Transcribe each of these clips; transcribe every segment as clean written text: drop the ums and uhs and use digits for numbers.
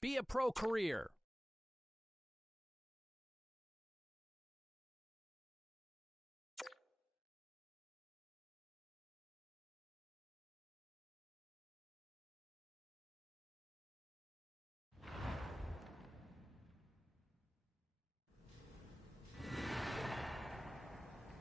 Be a pro career.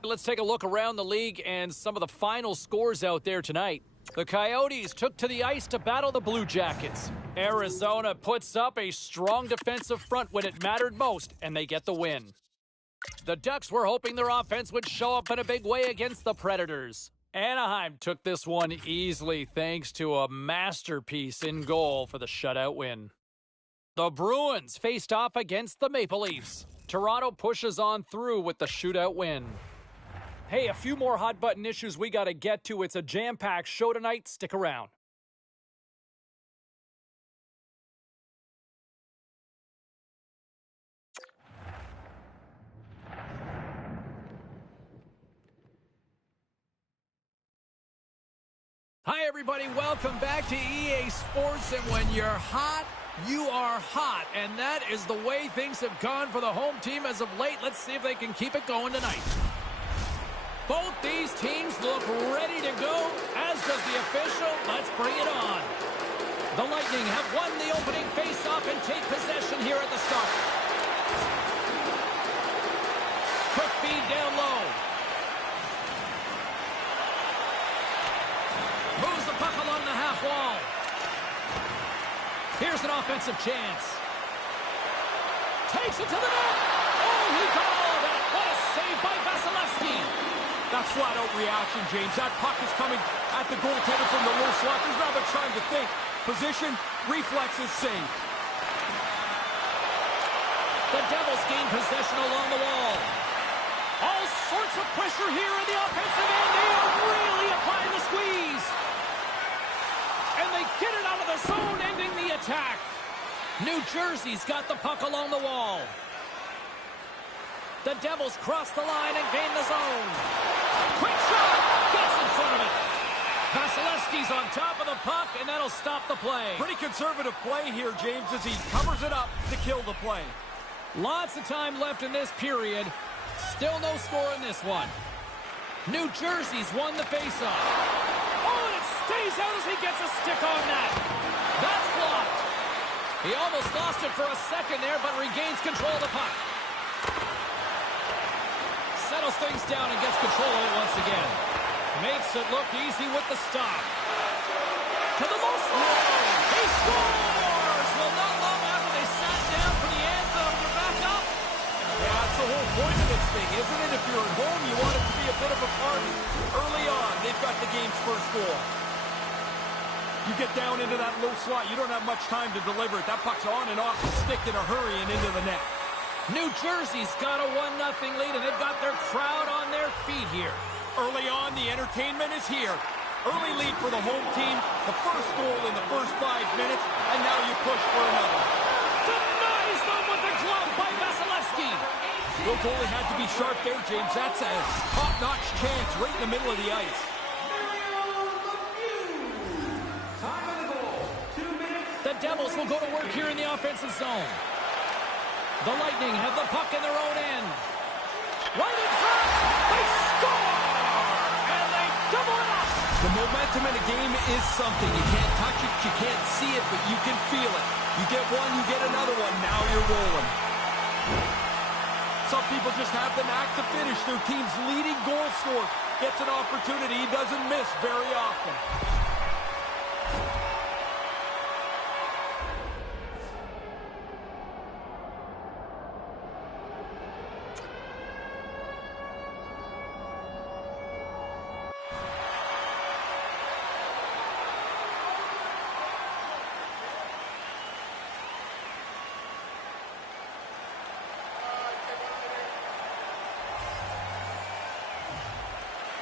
Let's take a look around the league and some of the final scores out there tonight. The Coyotes took to the ice to battle the Blue Jackets. Arizona puts up a strong defensive front when it mattered most, and they get the win. The Ducks were hoping their offense would show up in a big way against the Predators. Anaheim took this one easily thanks to a masterpiece in goal for the shutout win. The Bruins faced off against the Maple Leafs. Toronto pushes on through with the shootout win. Hey, a few more hot button issues we got to get to. It's a jam-packed show tonight. Stick around. Hi, everybody. Welcome back to EA Sports. And when you're hot, you are hot. And that is the way things have gone for the home team as of late. Let's see if they can keep it going tonight. Both these teams look ready to go, as does the official. Let's bring it on. The Lightning have won the opening faceoff and take possession here at the start. Quick feed down low. Moves the puck along the half wall. Here's an offensive chance. Takes it to the net. Oh, he called it. What a save by Vasilevsky. That's flat-out reaction, James. That puck is coming at the goaltender from the low slot. There's not much time to think. Position, reflexes, save. The Devils gain possession along the wall. All sorts of pressure here in the offensive end. They are really applying the squeeze. And they get it out of the zone, ending the attack. New Jersey's got the puck along the wall. The Devils cross the line and gain the zone. Quick shot! Gets in front of it. Vasilevsky's on top of the puck, and that'll stop the play. Pretty conservative play here, James, as he covers it up to kill the play. Lots of time left in this period. Still no score in this one. New Jersey's won the faceoff. Oh, and it stays out as he gets a stick on that. That's blocked. He almost lost it for a second there, but regains control of the puck. Settles things down and gets control of it once again. Makes it look easy with the stop. To the low slot. He scores! Well, not long after they sat down for the anthem. They're back up. Yeah, that's the whole point of this thing, isn't it? If you're at home, you want it to be a bit of a party. Early on, they've got the game's first goal. You get down into that low slot, you don't have much time to deliver it. That puck's on and off the stick in a hurry and into the net. New Jersey's got a 1-0 lead, and they've got their crowd on their feet here. Early on, the entertainment is here. Early lead for the home team, the first goal in the first 5 minutes, and now you push for another. Denies them with the glove by Vasilevsky. The goalie had to be sharp there, James. That's a top-notch chance right in the middle of the ice. The Devils will go to work here in the offensive zone. The Lightning have the puck in their own end. Right in front. They score! And they double it up. The momentum in a game is something. You can't touch it, you can't see it, but you can feel it. You get one, you get another one. Now you're rolling. Some people just have the knack to finish. Their team's leading goal scorer gets an opportunity. He doesn't miss very often.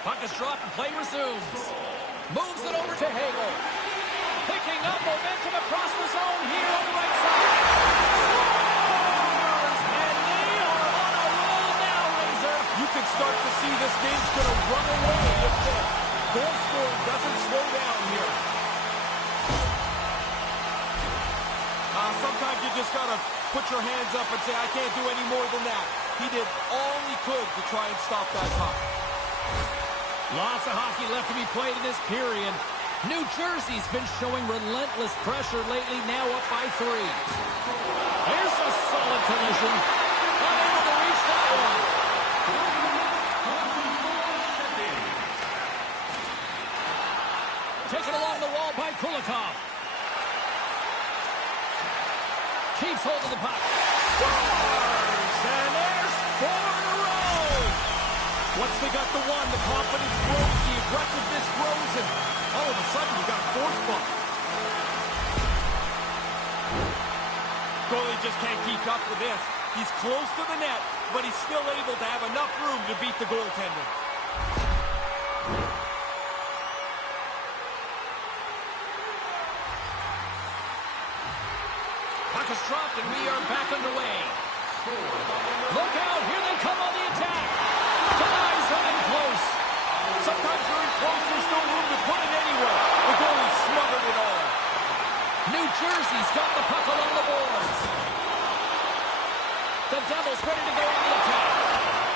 Puck is dropped and play resumes. Moves it over to Hagel. Picking up momentum across the zone here on the right side. Scores! And they are on a roll now, Razor. You can start to see this game's going to run away if the goal scorer doesn't slow down here. put your hands up and say, I can't do any more than that. He did all he could to try and stop that puck. Lots of hockey left to be played in this period. New Jersey's been showing relentless pressure lately, now up by 3. Here's a solid collision. Unable to reach that one. Taken along the wall by Kulikov. Keeps hold of the puck. Scores! And there's 4 in a row! Once they got the one, the confidence grows, the aggressiveness grows, and all of a sudden you got a force bump. Goalie just can't keep up with this. He's close to the net, but he's still able to have enough room to beat the goaltender. Puck is dropped, and we are back underway. Look out, here they come on the attack. Denies them in close. Sometimes you're in close, there's no room to put it anywhere. The goalie smothered it all. New Jersey's got the puck along the boards. The Devils ready to go on the attack.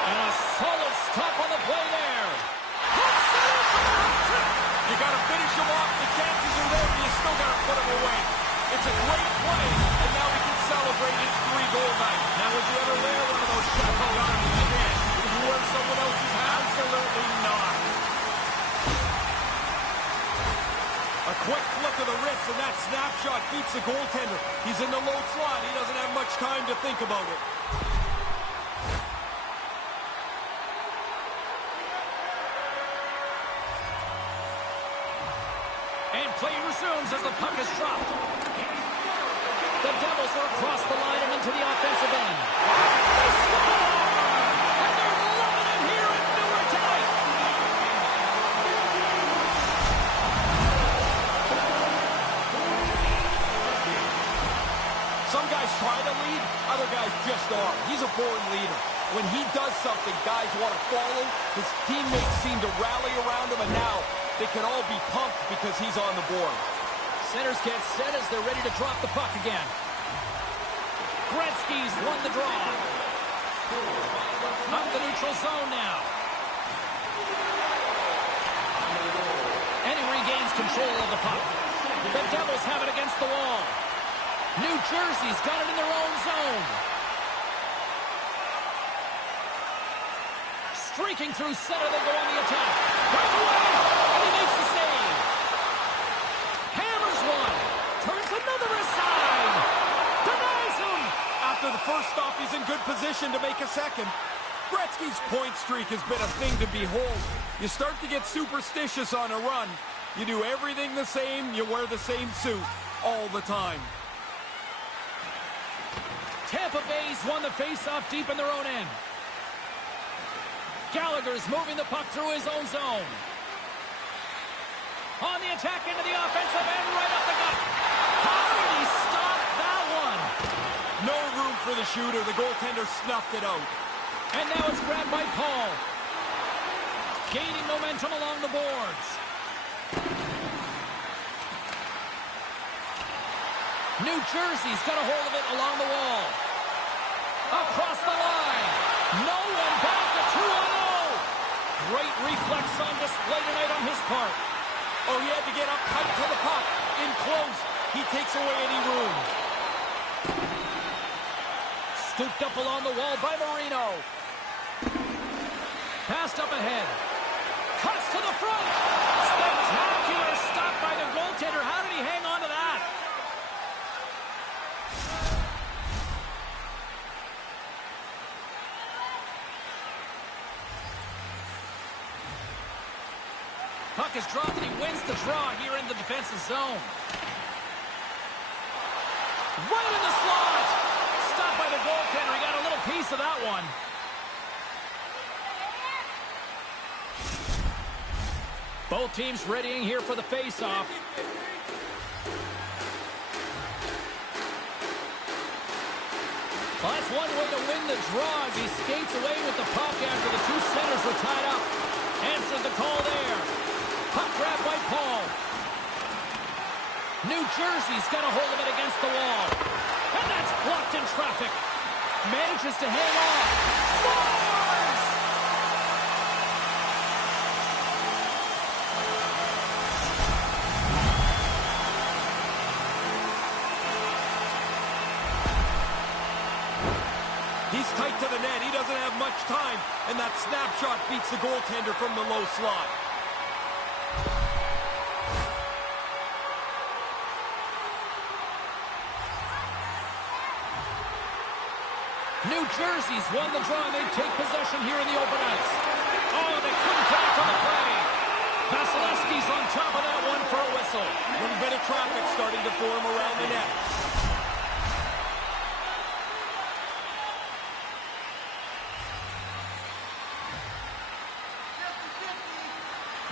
And a solid stop on the play there. You got to finish him off. The chances are there, but you still got to put him away. It's a great play, and now we can celebrate his 3-goal night. Now, would you ever wear one of those Chapeau arms again? Would you wear someone else's hat? Absolutely not. A quick flick of the wrist, and that snapshot beats the goaltender. He's in the low slot. He doesn't have much time to think about it. And play resumes as the puck is dropped. The Devils are across the line and into the offensive end. They score! And they're loving it here at Newark tonight. Some guys try to lead, other guys just are. He's a born leader. When he does something, guys want to follow. His teammates seem to rally around him, and now they can all be pumped because he's on the board. Centers get set as they're ready to drop the puck again. Gretzky's won the draw. Up the neutral zone now. And he regains control of the puck. The Devils have it against the wall. New Jersey's got it in their own zone. Streaking through center, they go on the attack. Right away, and he makes the save. Hammers one. Turns another aside. Denies him. After the first stop, he's in good position to make a second. Gretzky's point streak has been a thing to behold. You start to get superstitious on a run. You do everything the same, you wear the same suit all the time. Tampa Bay's won the face-off deep in their own end. Gallagher's moving the puck through his own zone. On the attack into the offensive end, right up the gut. How did he stop that one? No room for the shooter. The goaltender snuffed it out. And now it's grabbed by Paul. Gaining momentum along the boards. New Jersey's got a hold of it along the wall. Across the line. No one back to 2-0. Great reflex on display tonight on his part. Oh, he had to get up tight to the puck. In close. He takes away any room. Scooped up along the wall by Marino. Passed up ahead. Cuts to the front. Spectacular stop by the goaltender. How did he hang on to that? Puck is dropped and he wins the draw here in the defensive zone. Right in the slot. Stopped by the goaltender. He got a little piece of that one. Both teams readying here for the face-off. Well, that's one way to win the draw as he skates away with the puck after the two centers were tied up. Answered the call there. Puck grab by Paul. New Jersey's got a hold of it against the wall. And And that's blocked in traffic. Manages to hang on. Scores! He's tight to the net. He doesn't have much time. And that snapshot beats the goaltender from the low slot. New Jersey's won the draw, and they take possession here in the open ice. Oh, they couldn't connect on the play. Vasilevsky's on top of that one for a whistle. A little bit of traffic starting to form around the net.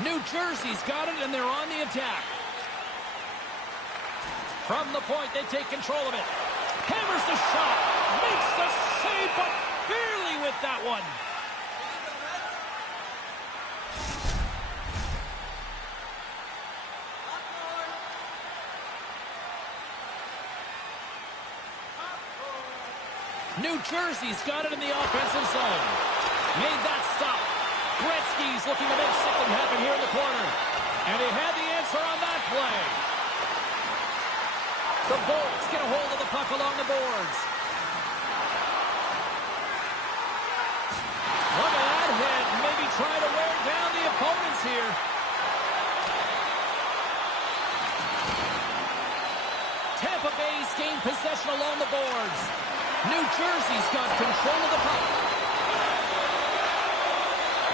New Jersey's got it, and they're on the attack. From the point, they take control of it. Hammers the shot. Makes the save, but barely with that one. New Jersey's got it in the offensive zone. Made that stop. Gretzky's looking to make something happen here in the corner. And he had the answer on that play. The Bolts get a hold of the puck along the boards. Look at that hit. Maybe try to wear down the opponents here. Tampa Bay's gained possession along the boards. New Jersey's got control of the puck.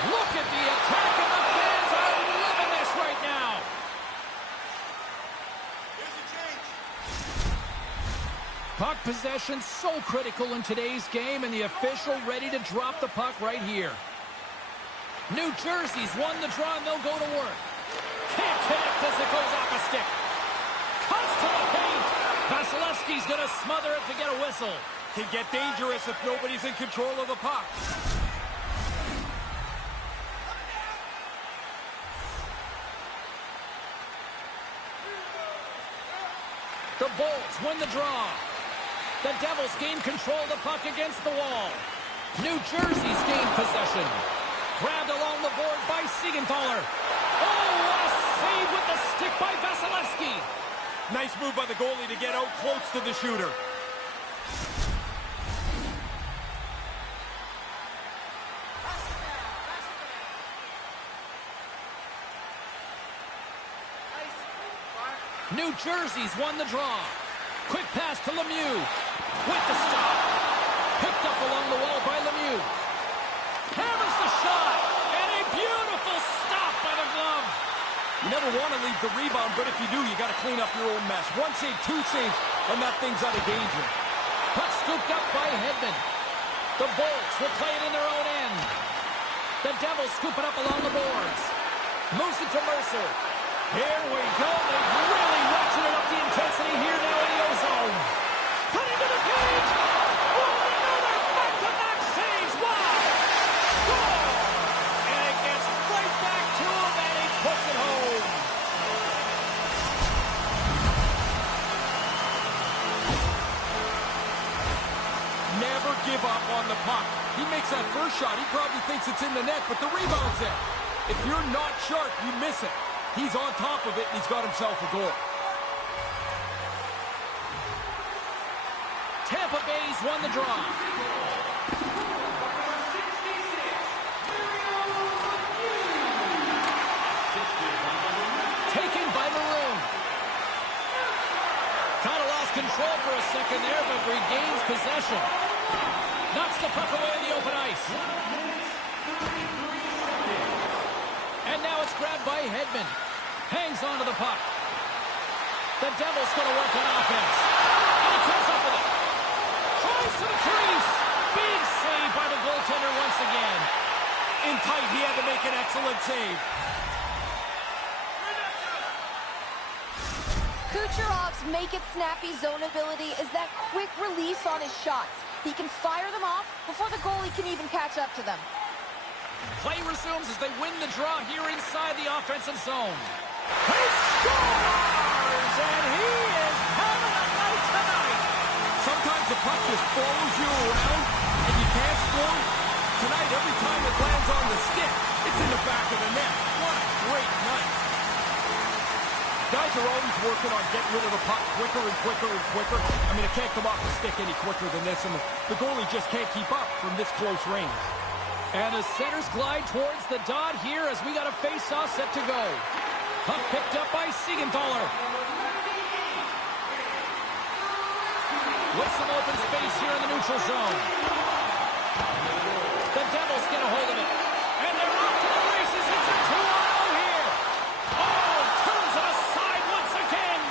Look at the attack, and the fans are loving this right now. Here's a change. Puck possession so critical in today's game, and the official ready to drop the puck right here. New Jersey's won the draw, and they'll go to work. Can't connect as it goes off a stick. Cuts to the paint. Vasilevsky's going to smother it to get a whistle. Can get dangerous if nobody's in control of the puck. The Bolts win the draw. The Devils gain control of the puck against the wall. New Jersey's gained possession. Grabbed along the board by Siegenthaler. Oh, what a save with the stick by Vasilevsky. Nice move by the goalie to get out close to the shooter. New Jersey's won the draw. Quick pass to Lemieux. With the stop. Picked up along the wall by Lemieux. Hammers the shot. And a beautiful stop by the glove. You never want to leave the rebound, but if you do, you got to clean up your own mess. One save, two saves, and that thing's out of danger. Puck scooped up by Hedman. The Bolts will play it in their own end. The Devils scoop it up along the boards. Moves it to Mercer. Here we go. They've really ratcheted up the intensity here now in the ozone. Cut into the cage. Oh, another back-to-back saves. Wow. Goal. And it gets right back to him, and he puts it home. Never give up on the puck. He makes that first shot. He probably thinks it's in the net, but the rebound's there. If you're not sharp, you miss it. He's on top of it, and he's got himself a goal. Tampa Bay's won the draw. Taken by Maroon. Kind of lost control for a second there, but regains possession. Knocks the puck away in the open ice. And now it's grabbed by Hedman. Hangs onto the puck. The Devils going to work on offense. And he comes up with it. Tries to the crease. Big save by the goaltender once again. In tight, he had to make an excellent save. Kucherov's make-it-snappy zone ability is that quick release on his shots. He can fire them off before the goalie can even catch up to them. Play resumes as they win the draw here inside the offensive zone. He scores! And he is having a night tonight. Sometimes the puck just follows you around and you can't score. Tonight, every time it lands on the stick, it's in the back of the net. What a great night. Guys are always working on getting rid of the puck quicker and quicker and quicker. I mean, it can't come off the stick any quicker than this, and the goalie just can't keep up from this close range. And the centers glide towards the dot here as we got a face-off set to go. Puck picked up by Siegenthaler. With some open space here in the neutral zone. The Devils get a hold of it. And they're off to the races. It's a 2-on-0 here. Oh, turns it aside once again.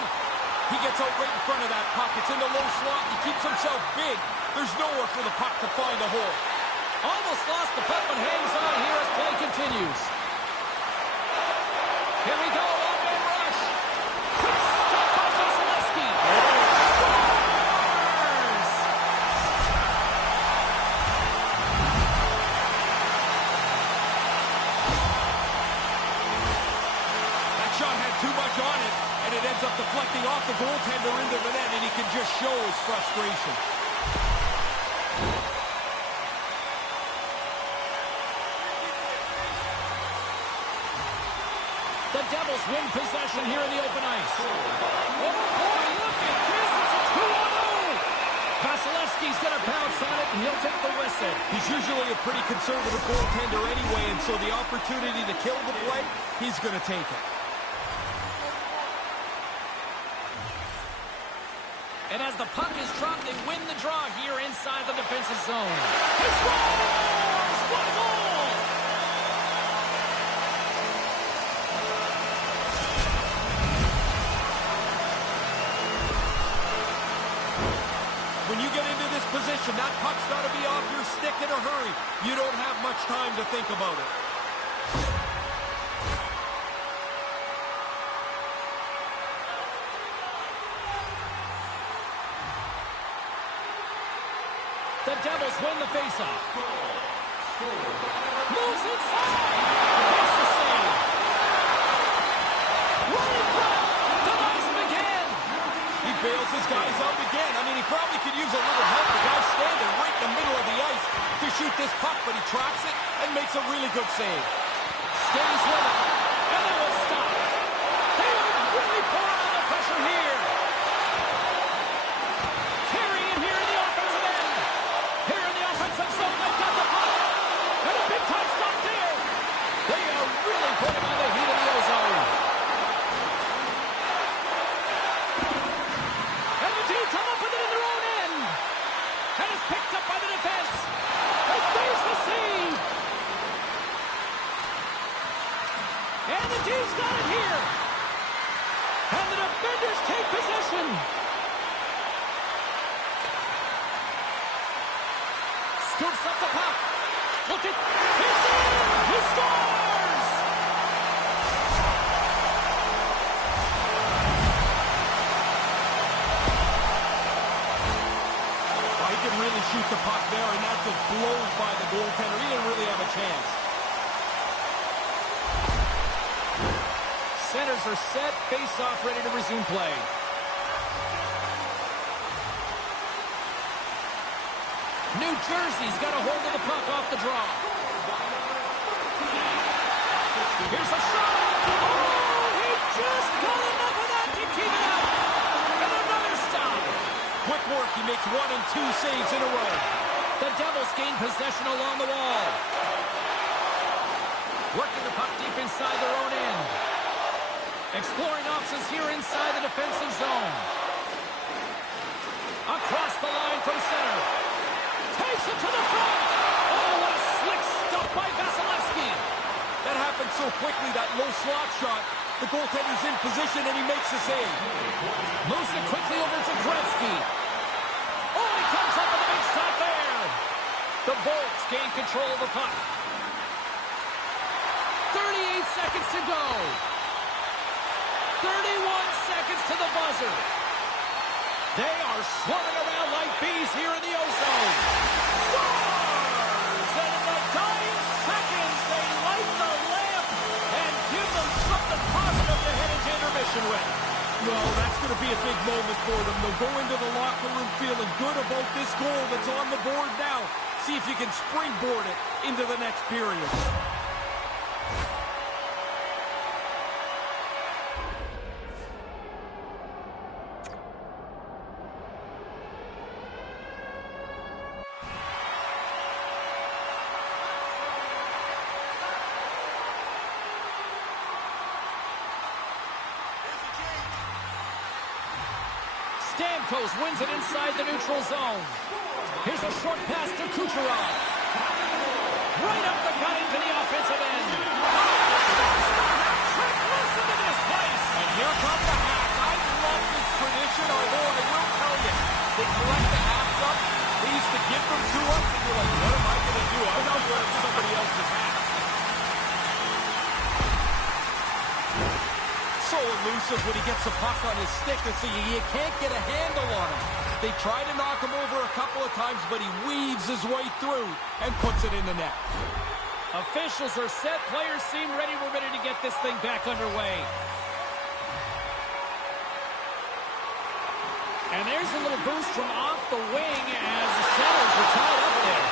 He gets out right in front of that puck. It's in the low slot. He keeps himself big. There's nowhere for the puck to find a hole. Almost lost the puck, but hangs on here as play continues. Here we go, one-man rush. Quick stop by Vasilevsky. Scores! That shot had too much on it, and it ends up deflecting off the goaltender into the net, and he can just show his frustration. The Devils win possession here in the open ice. Oh, boy, look at this. It's a 2-on-0. Vasilevsky's going to bounce on it, and he'll take the whistle. He's usually a pretty conservative goaltender anyway, and so the opportunity to kill the play, he's going to take it. And as the puck is dropped, they win the draw here inside the defensive zone. He scores! What a goal! When you get into this position, that puck's got to be off your stick in a hurry. You don't have much time to think about it. The Devils win the faceoff. Moves inside. Makes the save. Running front. Denies him again. He bails his guys out again. I mean, he probably could use a little help. The guy's standing right in the middle of the ice to shoot this puck, but he tracks it and makes a really good save. Stays with it. And then will stop. They are really pouring on the pressure here. Carrying here in the offensive end. Here in the offensive zone, they've got the puck. And a big-time stop there. They are really putting on the heat in the ozone. And the team come up with it in their own end. And it's picked up by the defense. And there's the save. And the team's got it here. And the defenders take possession. Scoops up the puck. Look at, it's in! He scores! Well, he can really shoot the puck there, and that just blows by the goaltender. He didn't really have a chance. Centers are set, face-off ready to resume play. New Jersey's got a hold of the puck off the draw. Here's a shot. Oh, he just got enough of that to keep it up. And another stop. Quick work. He makes 1 and 2 saves in a row. The Devils gain possession along the wall. Working the puck deep inside their own end. Exploring options here inside the defensive zone. Across the line from center. Takes it to the front. Oh, what a slick stop by Vasilevsky. That happened so quickly, that low slot shot. The goaltender's in position, and he makes the save. Moves it quickly over to Gretzky. Oh, he comes up with a big stop there. The Bolts gain control of the puck. 38 seconds to go. 31 seconds to the buzzer. They are swarming around like bees here in the ozone. Scores! And in the dying seconds, they light the lamp and give them something positive to head into intermission with. Well, that's going to be a big moment for them. They'll go into the locker room feeling good about this goal that's on the board now. See if you can springboard it into the next period. Stamkos wins it inside the neutral zone. Here's a short pass to Kucherov. Right up the gut into the offensive end. Listen to this place. And here come the hats. I love this tradition, although I will tell you, they collect the hats up. They used to give them to us, and you're like, what am I going to do? I'm not wearing somebody else's hat. So elusive when he gets the puck on his stick, and so you can't get a handle on him. They try to knock him over a couple of times, but he weaves his way through and puts it in the net. Officials are set. Players seem ready. We're ready to get this thing back underway. And there's a little boost from off the wing as the Senators are tied up there.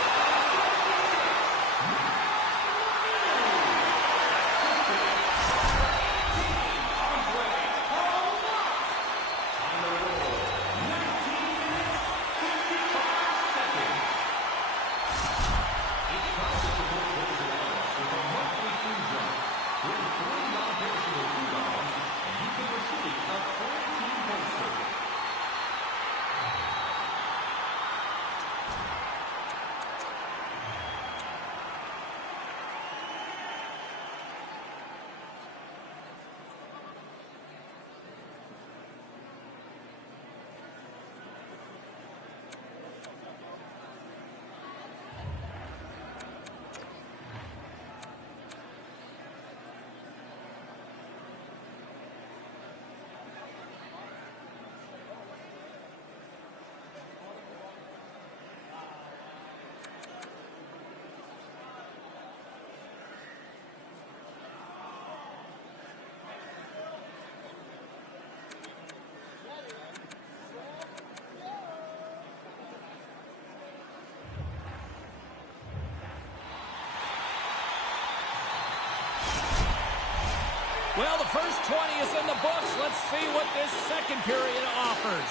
Well, the first 20 is in the books. Let's see what this second period offers.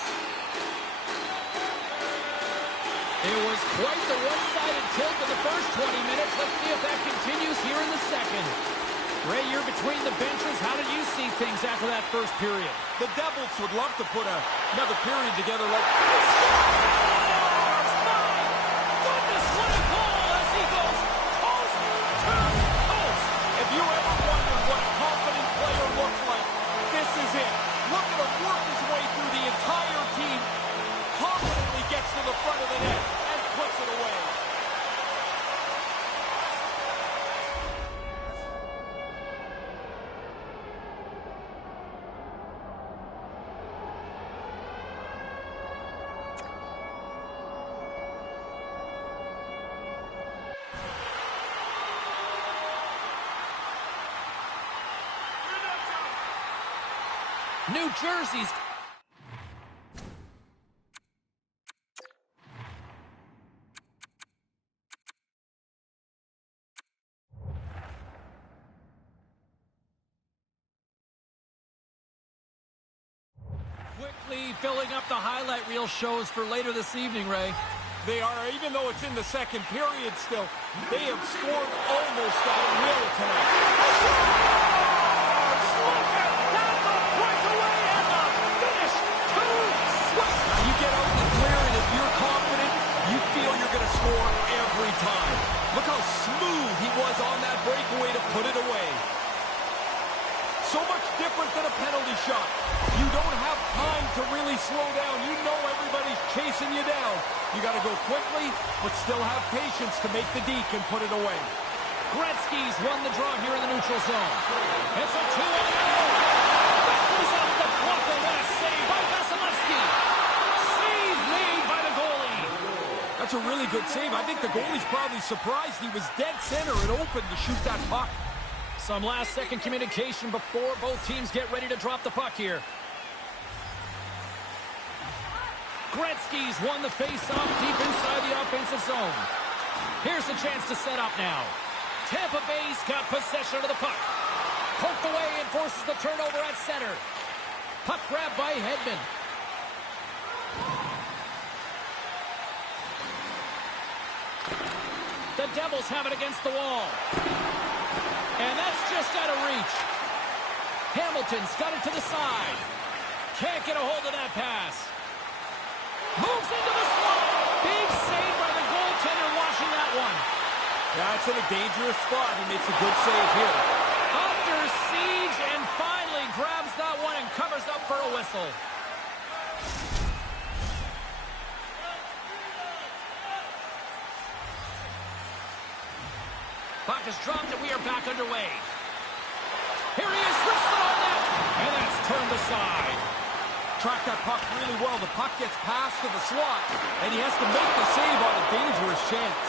It was quite the one-sided tilt in the first 20 minutes. Let's see if that continues here in the second. Ray, you're between the benches. How did you see things after that first period? The Devils would love to put another period together like... Goodness, what a goal as he goes coast to coast. If you ever wondered what a confident player looks like, this is it. Look at him work his way through the entire team, confidently gets to the front of the net and puts it away. New Jersey's quickly filling up the highlight reel shows for later this evening, Ray. They are, even though it's in the second period still, they have scored almost at will tonight. Now you get out in the clear, and if you're confident, you feel you're going to score every time. Look how smooth he was on that breakaway to put it away. So much different than a penalty shot. You don't have time to really slow down. You know everybody's chasing you down. You got to go quickly, but still have patience to make the deke and put it away. Gretzky's won the draw here in the neutral zone. It's a 2-0. That goes off the blocker. What a save by Vasilevsky. Save made by the goalie. That's a really good save. I think the goalie's probably surprised. He was dead center and open to shoot that puck. Some last-second communication before both teams get ready to drop the puck here. Gretzky's won the face-off deep inside the offensive zone. Here's a chance to set up now. Tampa Bay's got possession of the puck. Poked away and forces the turnover at center. Puck grabbed by Hedman. The Devils have it against the wall. And that's just out of reach. Hamilton's got it to the side. Can't get a hold of that pass. Moves into the slot. Big save by the goaltender washing that one. That's in a dangerous spot. He makes a good save here. Under siege and finally grabs that one and covers up for a whistle. Puck is dropped and we are back underway. Here he is, wristed on net. And that's turned aside. Track that puck really well. The puck gets passed to the slot, and he has to make the save on a dangerous chance.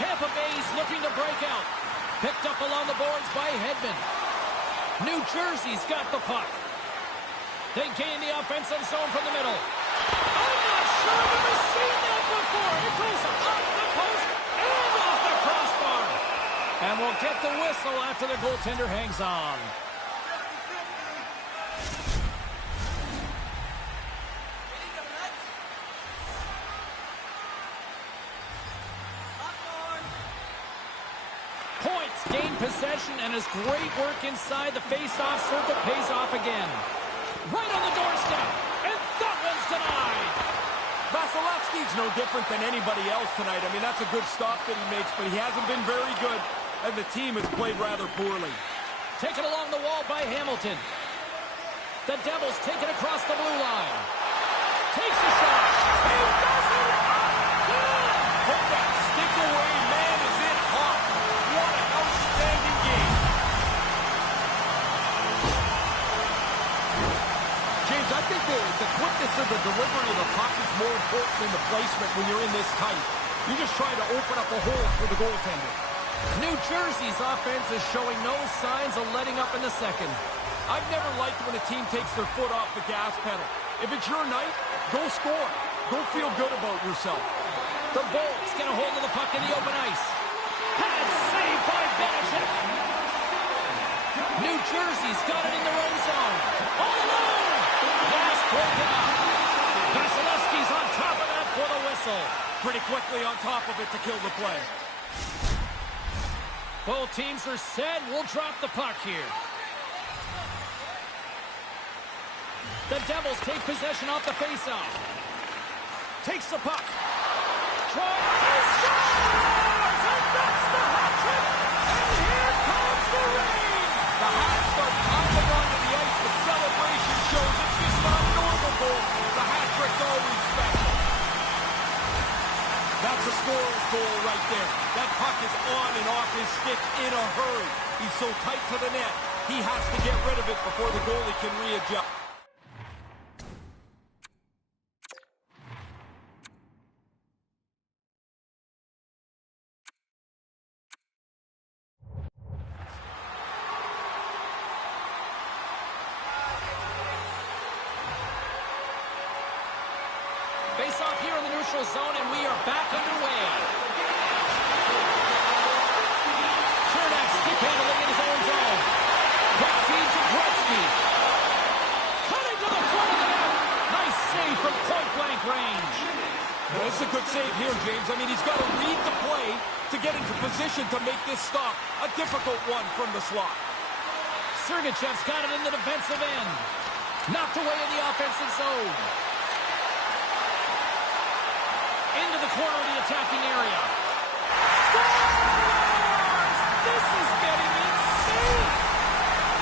Tampa Bay's looking to break out. Picked up along the boards by Hedman. New Jersey's got the puck. They gain the offensive zone from the middle. I'm not sure I've ever seen that before. It goes off the post and off the crossbar. And we'll get the whistle after the goaltender hangs on. Points, gain possession, and his great work inside the face-off circle pays off again. Right on the doorstep, and that one's denied. Vasilevsky's no different than anybody else tonight. I mean, that's a good stop that he makes, but he hasn't been very good, and the team has played rather poorly. Taken along the wall by Hamilton. The Devils take it across the blue line. Takes a shot. He does it again. Put that stick away, man, is it hot. What an outstanding game. James, I think the quickness of the delivery of the puck is more important than the placement when you're in this tight. You're just trying to open up a hole for the goaltender. New Jersey's offense is showing no signs of letting up in the second. I've never liked when a team takes their foot off the gas pedal. If it's your night, go score. Go feel good about yourself. The Bolts get a hold of the puck in the open ice. Pad save by Belichick. New Jersey's got it in their own zone. All alone. Pass broken up. Vasilevsky's on top of that for the whistle. Pretty quickly on top of it to kill the play. Both teams are set. We'll drop the puck here. The Devils take possession off the faceoff. Takes the puck. Try and scores! And that's the hat trick! And here comes the rain! The Hats start piling onto the ice. The celebration shows it's just not normal goal. The hat trick's always special. That's a scorer's goal right there. That puck is on and off his stick in a hurry. He's so tight to the net. He has to get rid of it before the goalie can readjust. Face off here in the neutral zone, and we are back underway. Chernak's stick handling in his own zone. Quick feed to Gretzky. Cutting to the front of the net. Nice save from point-blank range. Now, this is a good save here, James. I mean, he's got to read the play to get into position to make this stop. A difficult one from the slot. Sergachev's got it in the defensive end. Knocked away in the offensive zone. Into the corner of the attacking area. Scores! This is getting insane!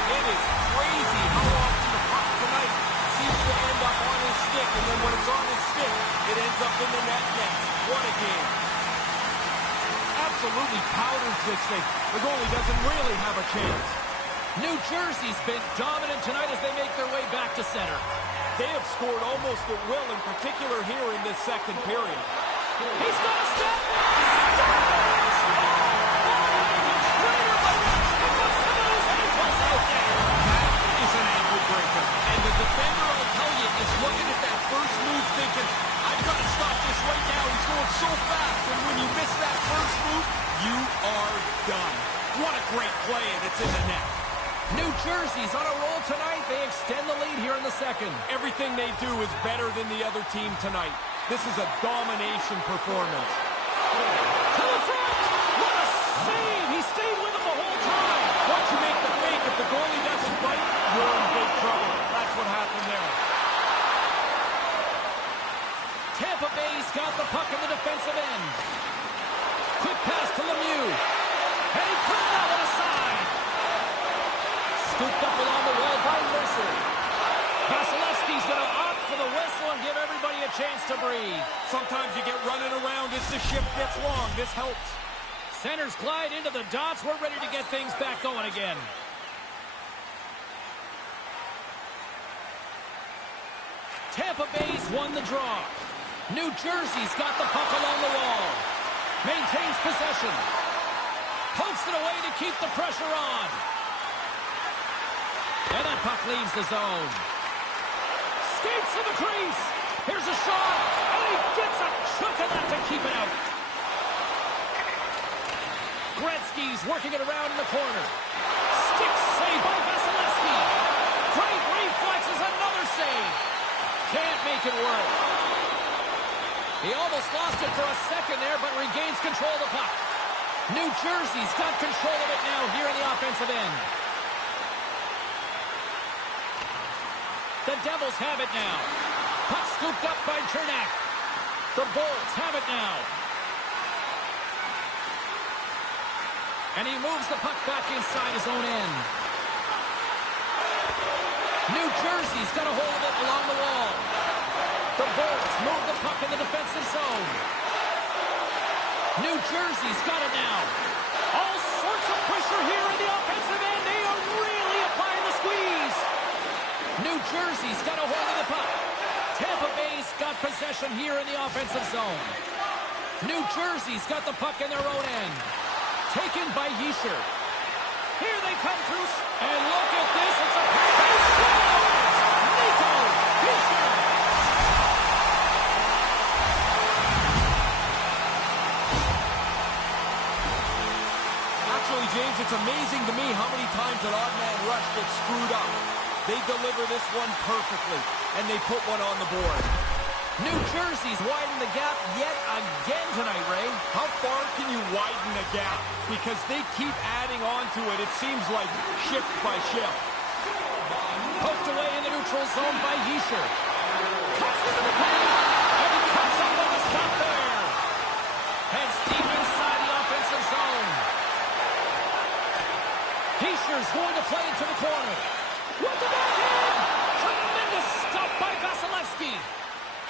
It is crazy how often the puck tonight seems to end up on his stick, and then when it's on his stick, it ends up in the net next. What a game. Absolutely powders this thing. The goalie doesn't really have a chance. New Jersey's been dominant tonight as they make their way back to center. They have scored almost at will, in particular here in this second period. He's got a step! Scores! Oh, the traitor by Rush picks up some of those first move, you are done. What a great play, and it's in the net. New Jersey's on a roll tonight. They extend the lead here in the second. Everything they do is better than the other team tonight. This is a domination performance. To the front! What a save! He stayed with him the whole time. Once you make the fake, if the goalie doesn't fight, you're in big trouble. That's what happened there. Tampa Bay's got the puck in the defensive end. Quick pass to Lemieux. And he put that one aside. Scooped up along the wall by Mercer. Vasilevsky's going to opt for the whistle and give everybody a chance to breathe. Sometimes you get running around as the shift gets long. This helps. Centers glide into the dots. We're ready to get things back going again. Tampa Bay's won the draw. New Jersey's got the puck along the wall. Maintains possession. Pokes it away to keep the pressure on. And that puck leaves the zone. Skates to the crease. Here's a shot. And he gets a chunk of that to keep it out. Gretzky's working it around in the corner. Stick save by Vasilevsky. Great reflexes, another save. Can't make it work. He almost lost it for a second there, but regains control of the puck. New Jersey's got control of it now here in the offensive end. The Devils have it now. Puck scooped up by Chernak. The Bolts have it now. And he moves the puck back inside his own end. New Jersey's got a hold of it along the wall. The Bolts move the puck in the defensive zone. New Jersey's got it now. All sorts of pressure here in the offensive end. They are really applying the squeeze. New Jersey's got a hold of the puck. Tampa Bay's got possession here in the offensive zone. New Jersey's got the puck in their own end. Taken by Yisher. Here they come through. And look at this. It's a Nico Yisher. Actually, James, it's amazing to me how many times an odd man rush gets screwed up. They deliver this one perfectly, and they put one on the board. New Jersey's widened the gap yet again tonight, Ray. How far can you widen a gap? Because they keep adding on to it, it seems like, shift by shift. Poked away in the neutral zone by Yisher. Cuts into the paint, and he cuts up on the stop there. Heads deep inside the offensive zone. Yisher's going to play into the corner. With the backhand! Tremendous stop by Vasilevsky.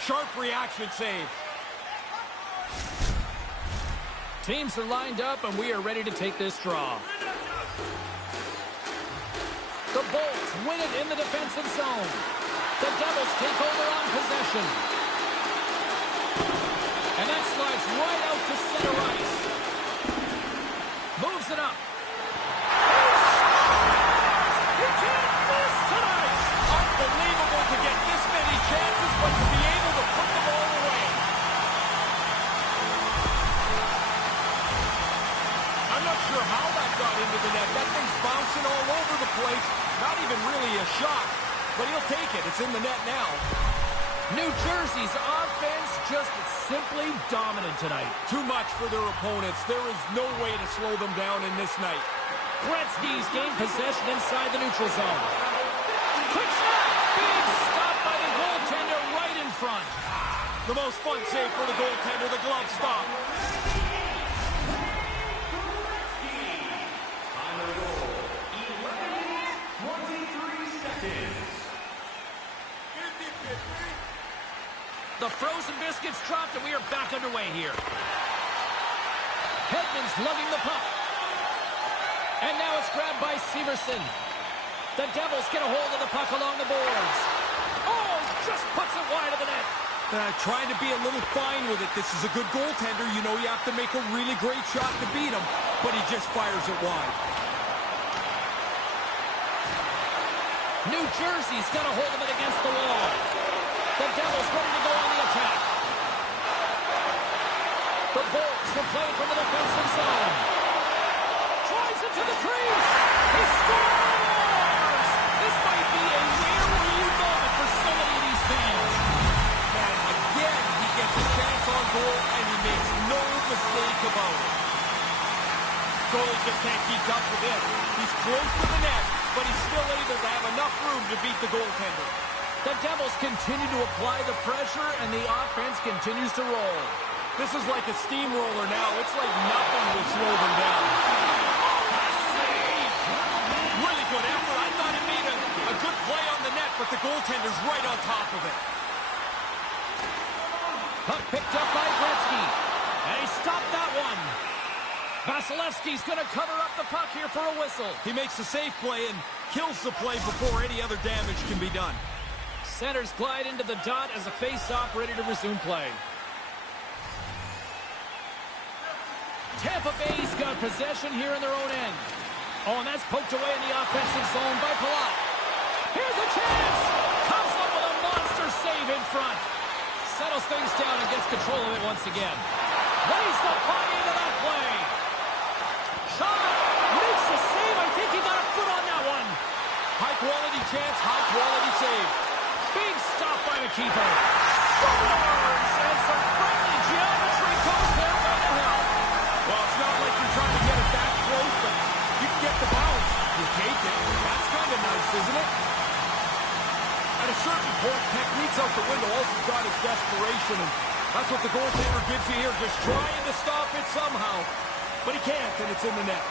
Sharp reaction save. Teams are lined up, and we are ready to take this draw. The Bolts win it in the defensive zone. The Devils take over on possession. And that slides right out to center ice. Moves it up. He can't miss tonight! Unbelievable to get this many chances, but to be able to put them all away. I'm not sure how that got into the net. That thing's bouncing all over the place. Not even really a shot, but he'll take it. It's in the net now. New Jersey's offense just simply dominant tonight. Too much for their opponents. There is no way to slow them down in this night. Gretzky's gained possession inside the neutral zone. Quick snap! Big stop by the goaltender right in front. The most fun save for the goaltender, the glove stop. The frozen biscuits dropped, and we are back underway here. Hedman's lugging the puck. And now it's grabbed by Severson. The Devils get a hold of the puck along the boards. Oh, just puts it wide of the net. Trying to be a little fine with it. This is a good goaltender. You know you have to make a really great shot to beat him, but he just fires it wide. New Jersey's got a hold of it against the wall. The Devils ready to go on the attack. The Bulls will play from the defensive zone. Drives it to the crease. He scores! This might be a where-were-you moment for so many of these fans. And again, he gets a chance on goal, and he makes no mistake about it. Goalie just can't keep up with this. He's close to the net, but he's still able to have enough room to beat the goaltender. The Devils continue to apply the pressure, and the offense continues to roll. This is like a steamroller now. It's like nothing will slow them down. Save! Really good effort. I thought he made a good play on the net, but the goaltender's right on top of it. Puck picked up by Gretzky, and he stopped that one. Vasilevsky's going to cover up the puck here for a whistle. He makes a safe play and kills the play before any other damage can be done. Centers glide into the dot as a face-off ready to resume play. Tampa Bay's got possession here in their own end. Oh, and that's poked away in the offensive zone by Palat. Here's a chance! Comes up with a monster save in front. Settles things down and gets control of it once again. Lays the puck into that play. Shot! Makes the save. I think he got a foot on that one. High-quality chance, high-quality save. Big stop by the keeper. Scores! And some friendly geometry goes their way to help. Well, it's not like you're trying to get it that close, but you can get the bounce. You take it. That's kind of nice, isn't it? At a certain point, technique's out the window. All you've got is desperation, and that's what the goaltender gives you here, just trying to stop it somehow. But he can't, and it's in the net.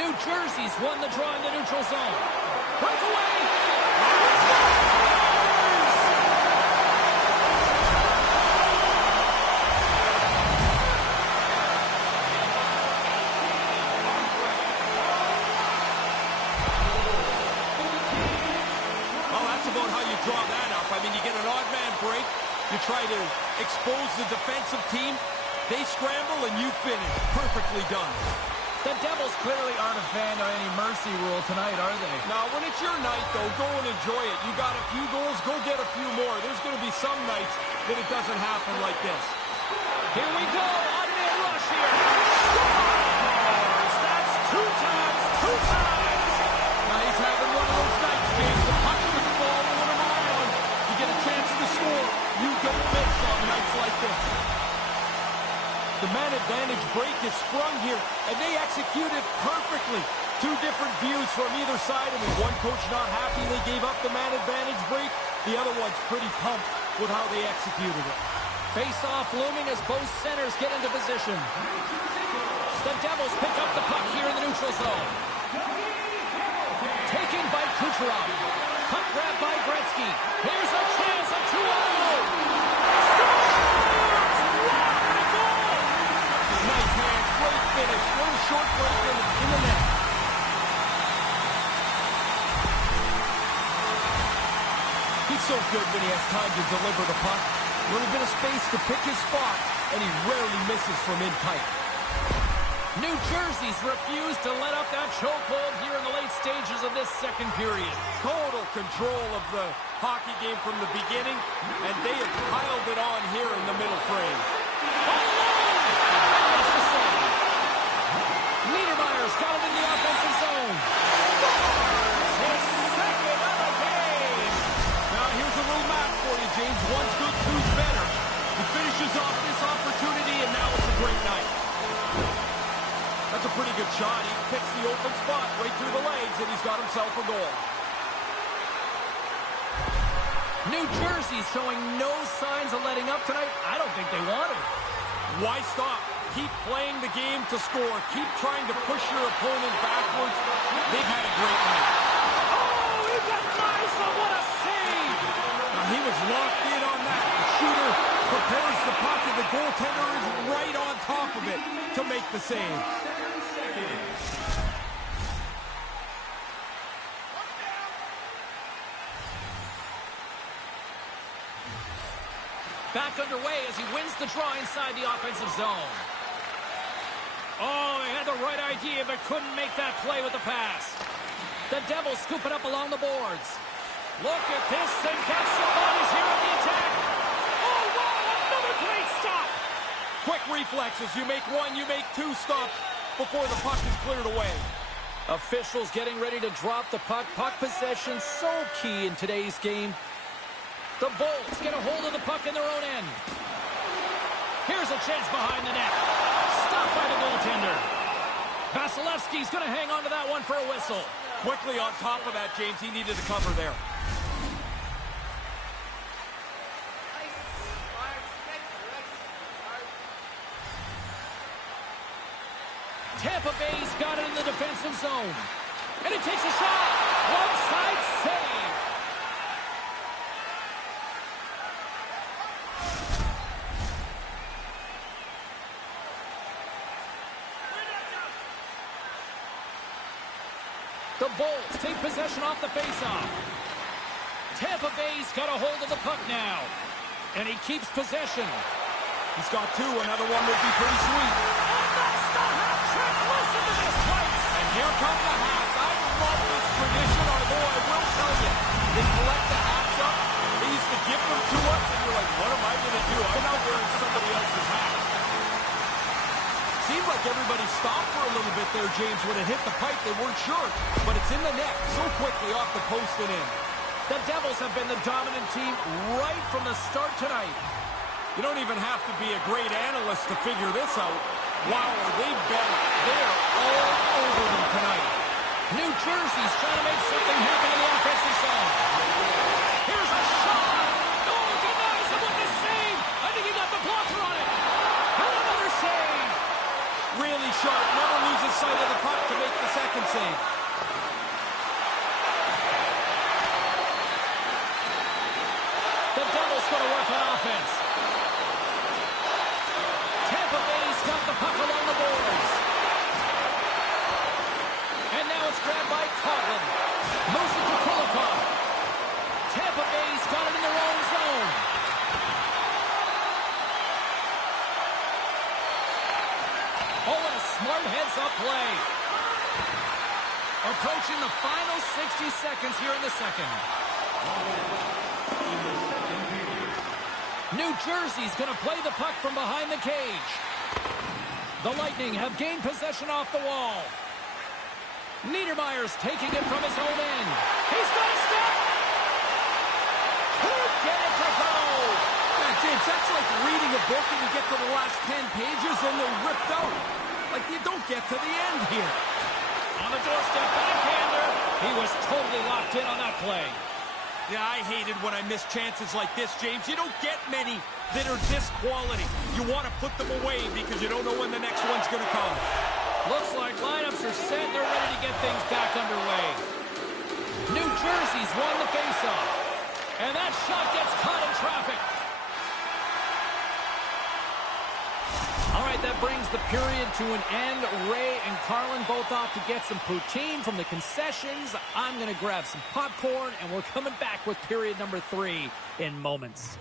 New Jersey's won the draw in the neutral zone. Breakaway! Well, that's about how you draw that up. I mean, you get an odd man break. You try to expose the defensive team. They scramble, and you finish. Perfectly done. The Devils clearly aren't a fan of any mercy rule tonight, are they? Now, when it's your night, though, go and enjoy it. You got a few goals, go get a few more. There's going to be some nights that it doesn't happen like this. Here we go. One-man rush here. Scores! That's two times. Now, he's having one of those nights, James. The puck is following him around. You get a chance to score. You don't miss on nights like this. The man advantage break is sprung here, and they execute it perfectly. Two different views from either side. I mean, one coach not happy they gave up the man advantage break. The other one's pretty pumped with how they executed it. Face-off looming as both centers get into position. The Devils pick up the puck here in the neutral zone. Taken by Kucherov. Puck grab by Gretzky. Here's a chance, a 2-0. Nice hands, great finish. Little short break in the net. He's so good when he has time to deliver the puck. A little bit of space to pick his spot, and he rarely misses from in tight. New Jersey's refused to let up that chokehold here in the late stages of this second period. Total control of the hockey game from the beginning, and they have piled it on here in the middle frame. Niedermayer's got it in the offensive zone. His second of the game. Now here's a little math for you, James. One's good, two's better. He finishes off this opportunity, and now it's a great night. That's a pretty good shot. He picks the open spot right through the legs, and he's got himself a goal. New Jersey's showing no signs of letting up tonight. I don't think they want to. Why stop? Keep playing the game to score. Keep trying to push your opponent backwards. They've had a great night. Oh, he got nice. What a save! Now, he was locked in on that. The shooter prepares the puck, and the goaltender is right on top of it to make the save. Back underway as he wins the draw inside the offensive zone. Oh, he had the right idea, but couldn't make that play with the pass. The Devils scoop it up along the boards. Look at this, and got somebody's here on the attack. Oh, wow, another great stop. Quick reflexes. You make one, you make two stops before the puck is cleared away. Officials getting ready to drop the puck. Puck possession so key in today's game. The Bolts get a hold of the puck in their own end. Here's a chance behind the net. Stopped by the goaltender. Vasilevsky's going to hang on to that one for a whistle. Quickly on top of that, James. He needed to cover there. Tampa Bay's got it in the defensive zone. And it takes a shot. One side save. The Bolts take possession off the faceoff. Tampa Bay's got a hold of the puck now. And he keeps possession. He's got two. Another one would be pretty sweet. And that's the hat trick. Listen to this place. And here come the hats. I love this tradition, although I will tell you, they collect the hats up. They used to give them to us, and you're like, what am I going to do? I'm not wearing somebody else's hat. Seemed like everybody stopped for a little bit there, James. When it hit the pipe, they weren't sure. But it's in the net so quickly off the post and in. The Devils have been the dominant team right from the start tonight. You don't even have to be a great analyst to figure this out. Wow, are they better? They're all over them tonight. New Jersey's trying to make something happen in the offensive zone. Here's a shot. No, denies him with the save. I think he got the blocker on it. And another save. Really sharp. Never loses sight of the puck to make the second save. The Devils going to work on offense. Tampa Bay's got the puck along the boards. And now it's grabbed by Coughlin. Moves it to Kulikov. Tampa Bay's got it in their own zone. Oh, and a smart heads-up play. Approaching the final 60 seconds here in the second. New Jersey's going to play the puck from behind the cage. The Lightning have gained possession off the wall. Niedermayer's taking it from his own end. He's got a step. Can't get it to go. Yeah, James, that's like reading a book and you get to the last 10 pages and they're ripped out. Like you don't get to the end here. On the doorstep, backhander. He was totally locked in on that play. Yeah, I hated when I miss chances like this, James. You don't get many that are this quality. You want to put them away because you don't know when the next one's going to come. Looks like lineups are set. They're ready to get things back underway. New Jersey's won the faceoff. And that shot gets caught in traffic. All right, that brings the period to an end. Ray and Carlin both off to get some poutine from the concessions. I'm going to grab some popcorn, and we're coming back with period number 3 in moments.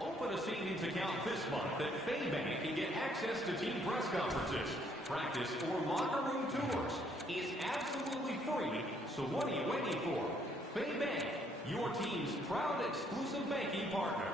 Open a savings account this month at Faybank and get access to team press conferences, practice, or locker room tours. It's absolutely free, so what are you waiting for? Faybank, your team's proud exclusive banking partner.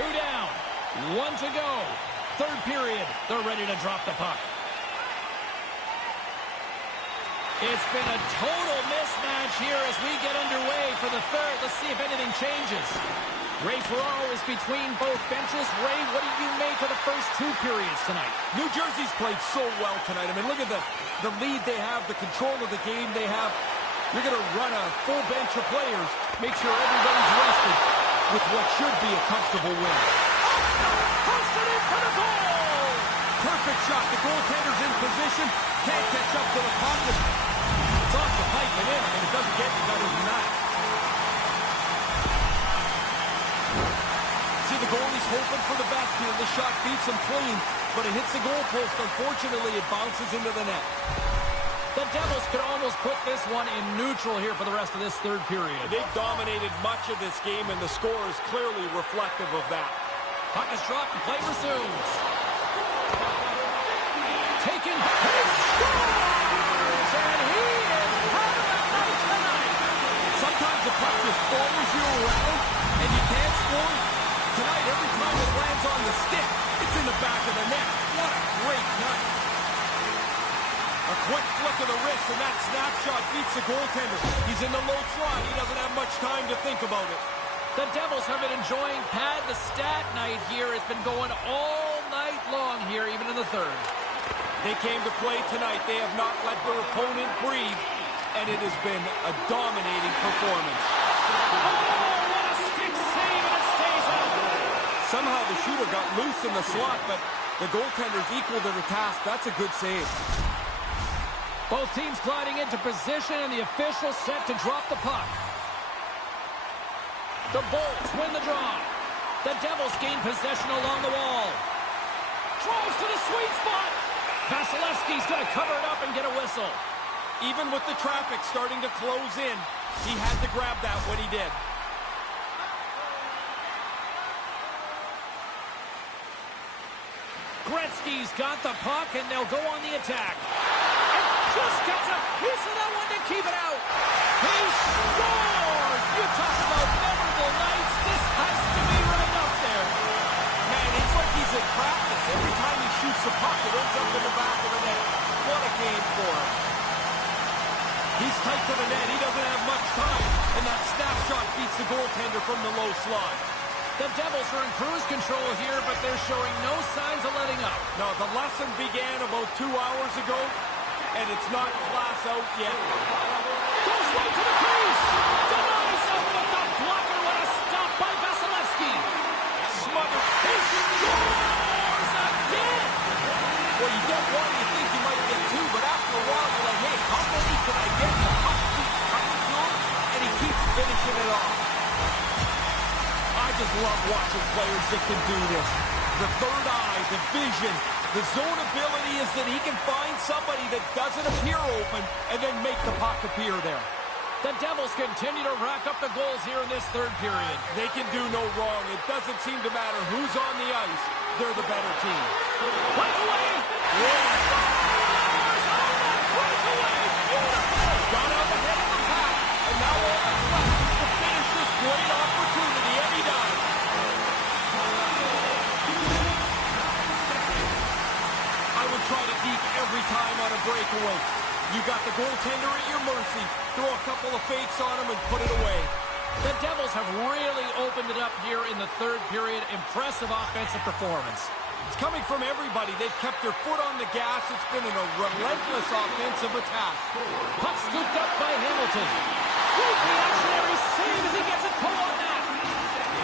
2 down. 1 to go. Third period. They're ready to drop the puck. It's been a total mismatch here as we get underway for the third. Let's see if anything changes. Ray Ferraro is between both benches. Ray, what do you make of the first 2 periods tonight? New Jersey's played so well tonight. I mean, look at the lead they have, the control of the game they have. You're going to run a full bench of players, make sure everybody's rested with what should be a comfortable win. Posted into the goal! Perfect shot. The goaltender's in position. Can't catch up to the puck. It's off the pipe and in. I mean, it doesn't get any better than that. See, the goalie's hoping for the best here. The shot beats him clean, but it hits the goalpost. Unfortunately, it bounces into the net. The Devils could almost put this one in neutral here for the rest of this third period. They've dominated much of this game, and the score is clearly reflective of that. Puck is dropped and play resumes. Taken, he scores! And he is having a night tonight! Sometimes the puck just follows you around, and you can't score. Tonight, every time it lands on the stick, it's in the back of the net. What a great night. A quick flick of the wrist, and that snapshot beats the goaltender. He's in the low slot. He doesn't have much time to think about it. The Devils have been enjoying Pad the Stat night here. It's been going all night long here, even in the third. They came to play tonight. They have not let their opponent breathe, and it has been a dominating performance. Oh, what a stick save, and it stays out. Somehow the shooter got loose in the slot, but the goaltender's equal to the task. That's a good save. Both teams gliding into position, and the official set to drop the puck. The Bolts win the draw. The Devils gain possession along the wall. Drives to the sweet spot. Vasilevsky's going to cover it up and get a whistle. Even with the traffic starting to close in, he had to grab that when he did. Gretzky's got the puck, and they'll go on the attack. And just gets a piece of that one to keep it out. He scores! You talk about memorable nights. This has to be right up there. Man, it's like he's at practice. Every time he shoots the puck, it ends up in the back of the net. What a game for him. He's tight to the net. He doesn't have much time. And that snapshot beats the goaltender from the low slot. The Devils are in cruise control here, but they're showing no signs of letting up. No, the lesson began about 2 hours ago, and it's not class out yet. Goes right to the crease. Denies him with the blocker. What a stop by Vasilevsky. Smothered. He scores again. Well, you get one, you think you might get two, but after a while, you're like, hey, how many can I get? The puck keeps coming to him, and he keeps finishing it off. I just love watching players that can do this. The third eye, the vision, the zone ability is that he can find somebody that doesn't appear open and then make the puck appear there. The Devils continue to rack up the goals here in this third period. They can do no wrong. It doesn't seem to matter who's on the ice. They're the better team. Breakaway! Yeah. Breakaway! Beautiful! Got out ahead of the pack, and now all that's left is to finish this great opportunity anytime. I would try to deke every time on a breakaway. You got the goaltender at your mercy. Throw a couple of fakes on him and put it away. The Devils have really opened it up here in the third period. Impressive offensive performance. It's coming from everybody. They've kept their foot on the gas. It's been a relentless offensive attack. Puck scooped up by Hamilton. Great reactionary save as he gets it pulled on that.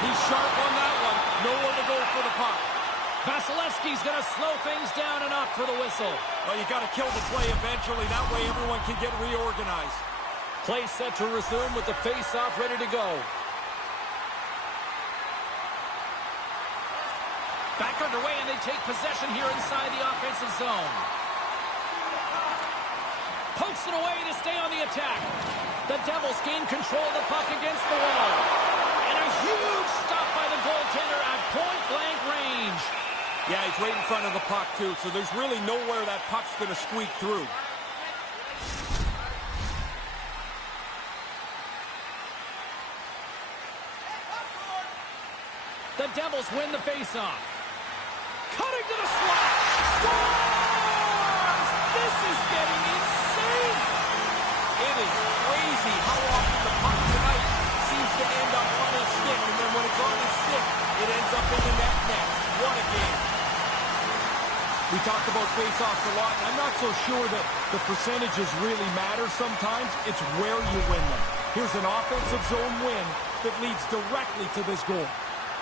He's sharp on that one. Nowhere to go for the puck. Vasilevsky's going to slow things down and up for the whistle. Well, you got to kill the play eventually. That way everyone can get reorganized. Play set to resume with the face-off ready to go. Back underway, and they take possession here inside the offensive zone. Pokes it away to stay on the attack. The Devils gain control of the puck against the wall. And a huge stop by the goaltender at point-blank range. Yeah, he's right in front of the puck, too, so there's really nowhere that puck's going to squeak through. The The Devils win the faceoff. Cutting to the slot. Scores! This is getting insane. It is crazy how often the puck tonight seems to end up on his stick, and then when it's on his stick, it ends up in the net next. What a game. We talked about face-offs a lot, and I'm not so sure that the percentages really matter sometimes. It's where you win them. Here's an offensive zone win that leads directly to this goal.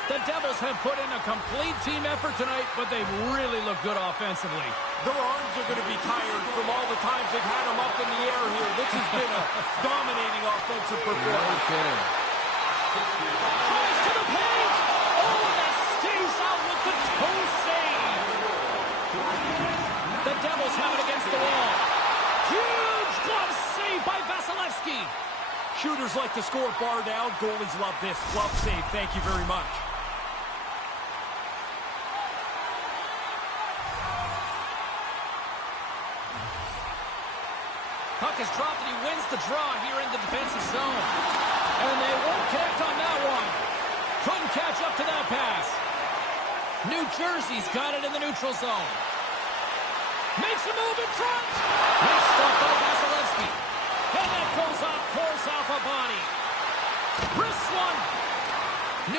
The Devils have put in a complete team effort tonight, but they really look good offensively. Their arms are going to be tired from all the times they've had them up in the air here. This has been a dominating offensive performance. No kidding. Drives to the paint. Oh, and that stays out with the toe save. The Devils have it against the wall. Huge glove save by Vasilevsky. Shooters like to score bar down. Goalies love this. Glove save. Thank you very much. Puck is dropped and he wins the draw here in the defensive zone. And they won't connect on that one. Couldn't catch up to that pass. New Jersey's got it in the neutral zone. Makes a move in front. Nice stop by Vasilevsky. And that goes off course off a body. Wrist one.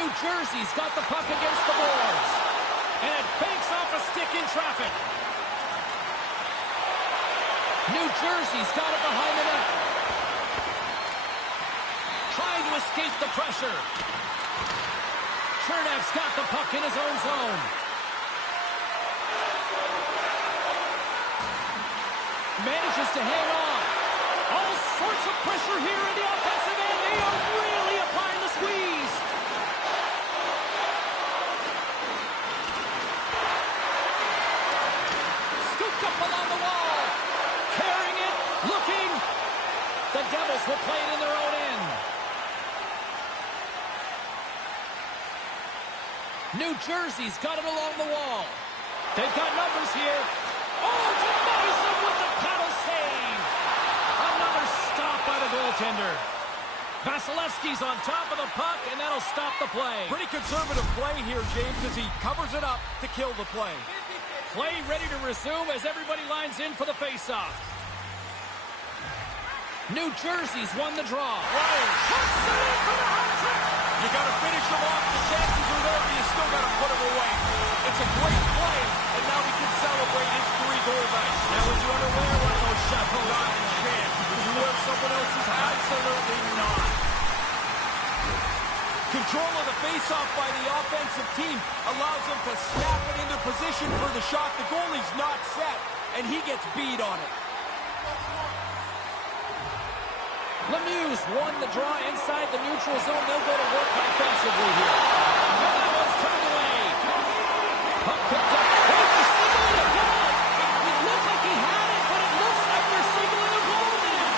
New Jersey's got the puck against the boards. And it banks off a stick in traffic. New Jersey's got it behind the net. Trying to escape the pressure. Chernev's got the puck in his own zone. Manages to hang on. All sorts of pressure here in the offensive end. They are really applying the squeeze. Scooped up along the wall. Carrying it, looking. The Devils will play it in their own end. New Jersey's got it along the wall. They've got numbers here. Oh, denies him with the paddle save. Another stop by the goaltender. Vasilevsky's on top of the puck, and that'll stop the play. Pretty conservative play here, James, as he covers it up to kill the play. Play ready to resume as everybody lines in for the faceoff. New Jersey's won the draw. Puts it in for the hat trick. You got to finish them off. The chances are there, but you still got to put them away. It's a great play, and now we can celebrate his 3-goal night. Now would you want to wear one of those chapeaux? Not a chance. Would you wear someone else's hat? Absolutely not. Control of the faceoff by the offensive team allows them to snap it into position for the shot. The goalie's not set, and he gets beat on it. Lemieux won the draw inside the neutral zone. They'll go to work offensively here. And that one's turned away. Puck picked up. They're signaling a goal. It looked like he had it, but it looks like they're signaling a goal now.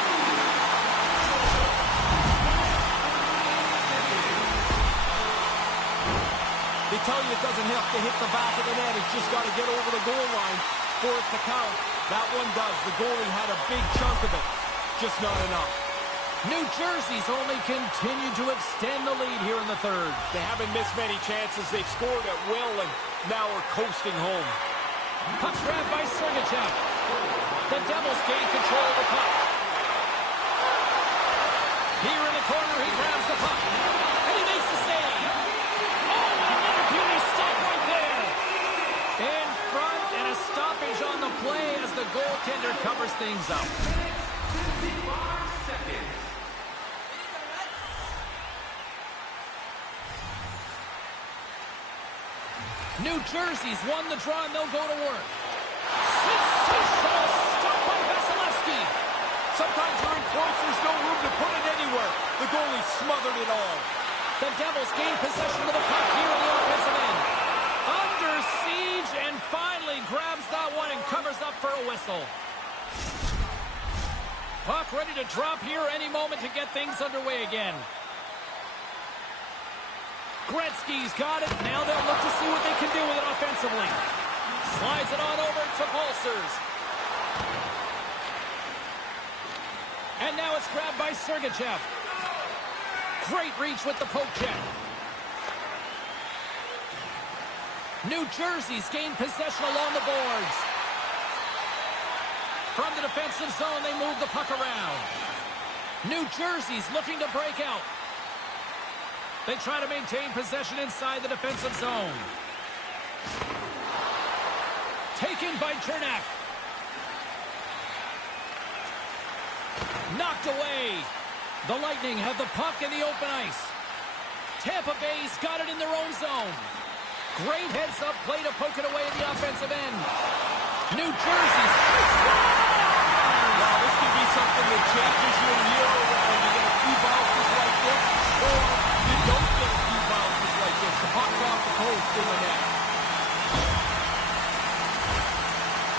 They tell you it doesn't have to hit the back of the net. It's just got to get over the goal line for it to count. That one does. The goalie had a big chunk of it. Just not enough. New Jersey's only continued to extend the lead here in the third. They haven't missed many chances. They've scored at will and now are coasting home. Puck's grabbed by Sergachev. The Devils gain control of the puck. Here in the corner, he grabs the puck. And he makes the save. Oh, another beauty stop right there. In front and a stoppage on the play as the goaltender covers things up. 55 seconds. New Jersey's won the draw and they'll go to work. Sensational stop by Vasilevsky. Sometimes you're in close, there's no room to put it anywhere. The goalie smothered it all. The Devils gain possession of the puck here in the offensive end. Under siege and finally grabs that one and covers up for a whistle. Puck ready to drop here any moment to get things underway again. Gretzky's got it. Now they'll look to see what they can do with it offensively. Slides it on over to Pulsers. And now it's grabbed by Sergachev. Great reach with the poke check. New Jersey's gained possession along the boards. From the defensive zone, they move the puck around. New Jersey's looking to break out. They try to maintain possession inside the defensive zone. Taken by Chernak. Knocked away. The Lightning have the puck in the open ice. Tampa Bay's got it in their own zone. Great heads-up play to poke it away at the offensive end. New Jersey's... Wow, this could be something that changes your year around. You get a few bounces like this, or you don't get a few bounces like this. The puck's off the post in the net.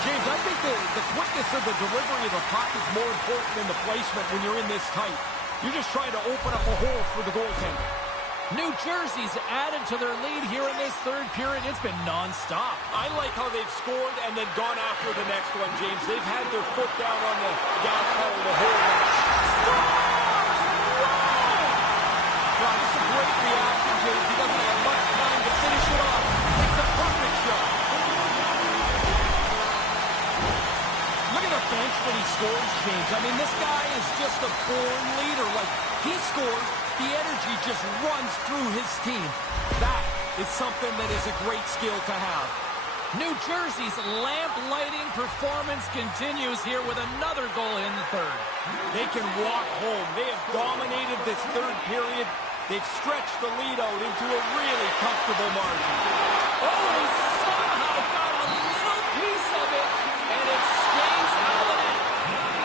James, I think the quickness of the delivery of the puck is more important than the placement when you're in this tight. You're just trying to open up a hole for the goaltender. New Jersey's added to their lead here in this third period. It's been nonstop. I like how they've scored and then gone after the next one, James. They've had their foot down on the gas pedal the whole match. Wow, this is a great reaction, James. He doesn't have much time to finish it off. It's a perfect shot. Look at the bench when he scores, James. I mean, this guy is just a born leader. Like, he scores, the energy just runs through his team. That is something that is a great skill to have. New Jersey's lamp-lighting performance continues here with another goal in the third. They can walk home. They have dominated this third period. They've stretched the lead out into a really comfortable margin. Oh, he somehow got a little piece of it, and it stays out of the net.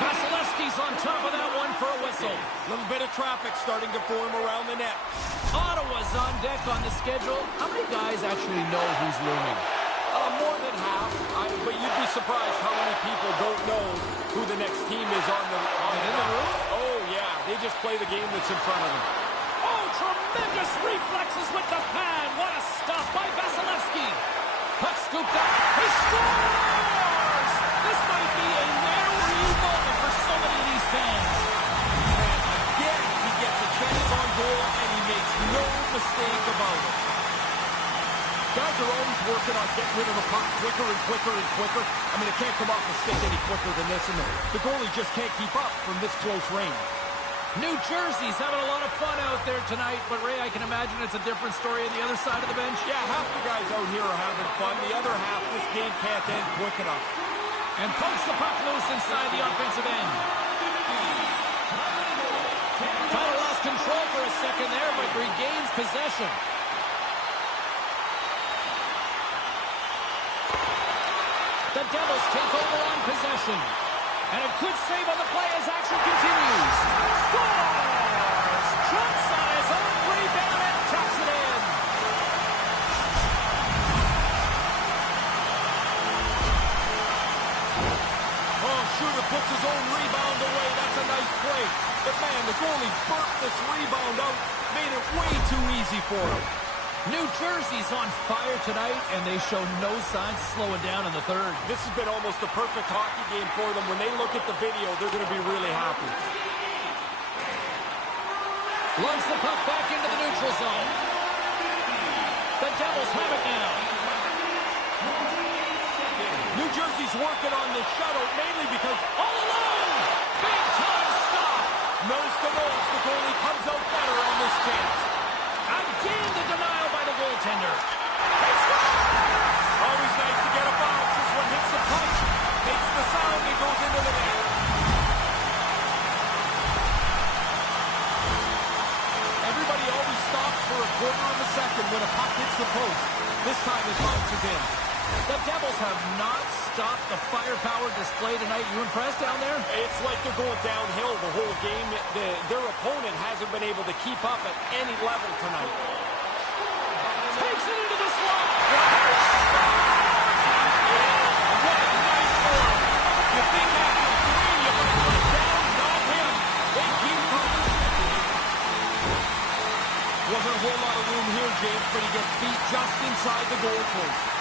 Vasilevsky's on top of that one for a whistle. A little bit of traffic starting to form around the net. Ottawa's on deck on the schedule. How many guys actually know who's looming? More than half, but you'd be surprised how many people don't know who the next team is in the room. Oh, yeah, they just play the game that's in front of them. Oh, tremendous reflexes with the pad. What a stop by Vasilevsky. Puck scooped up. He scores! This might be a where-were-you moment for so many of these fans. And again, he gets a chance on goal, and he makes no mistake about it. Guys are always working on getting rid of the puck quicker and quicker and quicker. I mean, it can't come off the stick any quicker than this, and the goalie just can't keep up from this close range. New Jersey's having a lot of fun out there tonight, but Ray, I can imagine it's a different story on the other side of the bench. Yeah, half the guys out here are having fun. The other half, this game can't end quick enough. And pokes the puck loose inside the offensive end. Kind of lost control for a second there, but regains possession. The Devils take over on possession. And a good save on the play as action continues. Scores! Jumps on his own rebound and tucks it in. Oh, Shooter puts his own rebound away. That's a nice play. But, man, the goalie burnt this rebound out. Made it way too easy for him. New Jersey's on fire tonight, and they show no signs of slowing down in the third. This has been almost a perfect hockey game for them. When they look at the video, they're going to be really happy. Lungs the puck back into the neutral zone. The Devils have it now. New Jersey's working on this shutout, mainly because All alone! Big time stop! nose to nose, the goalie comes out better on this chance. Again, the denial by the goaltender. Always nice to get a bounce. This one hits the punch, makes the sound, and goes into the net. Everybody always stops for a quarter of a second when a puck hits the post. This time it bounces in. The Devils have not stopped the firepower display tonight. You impressed down there? It's like they're going downhill the whole game. Their opponent hasn't been able to keep up at any level tonight. Takes it into the slot. What a nice form. You think after three you might let down? Not him. They keep coming. Wasn't a whole lot of room here, James, but he gets beat just inside the goal post.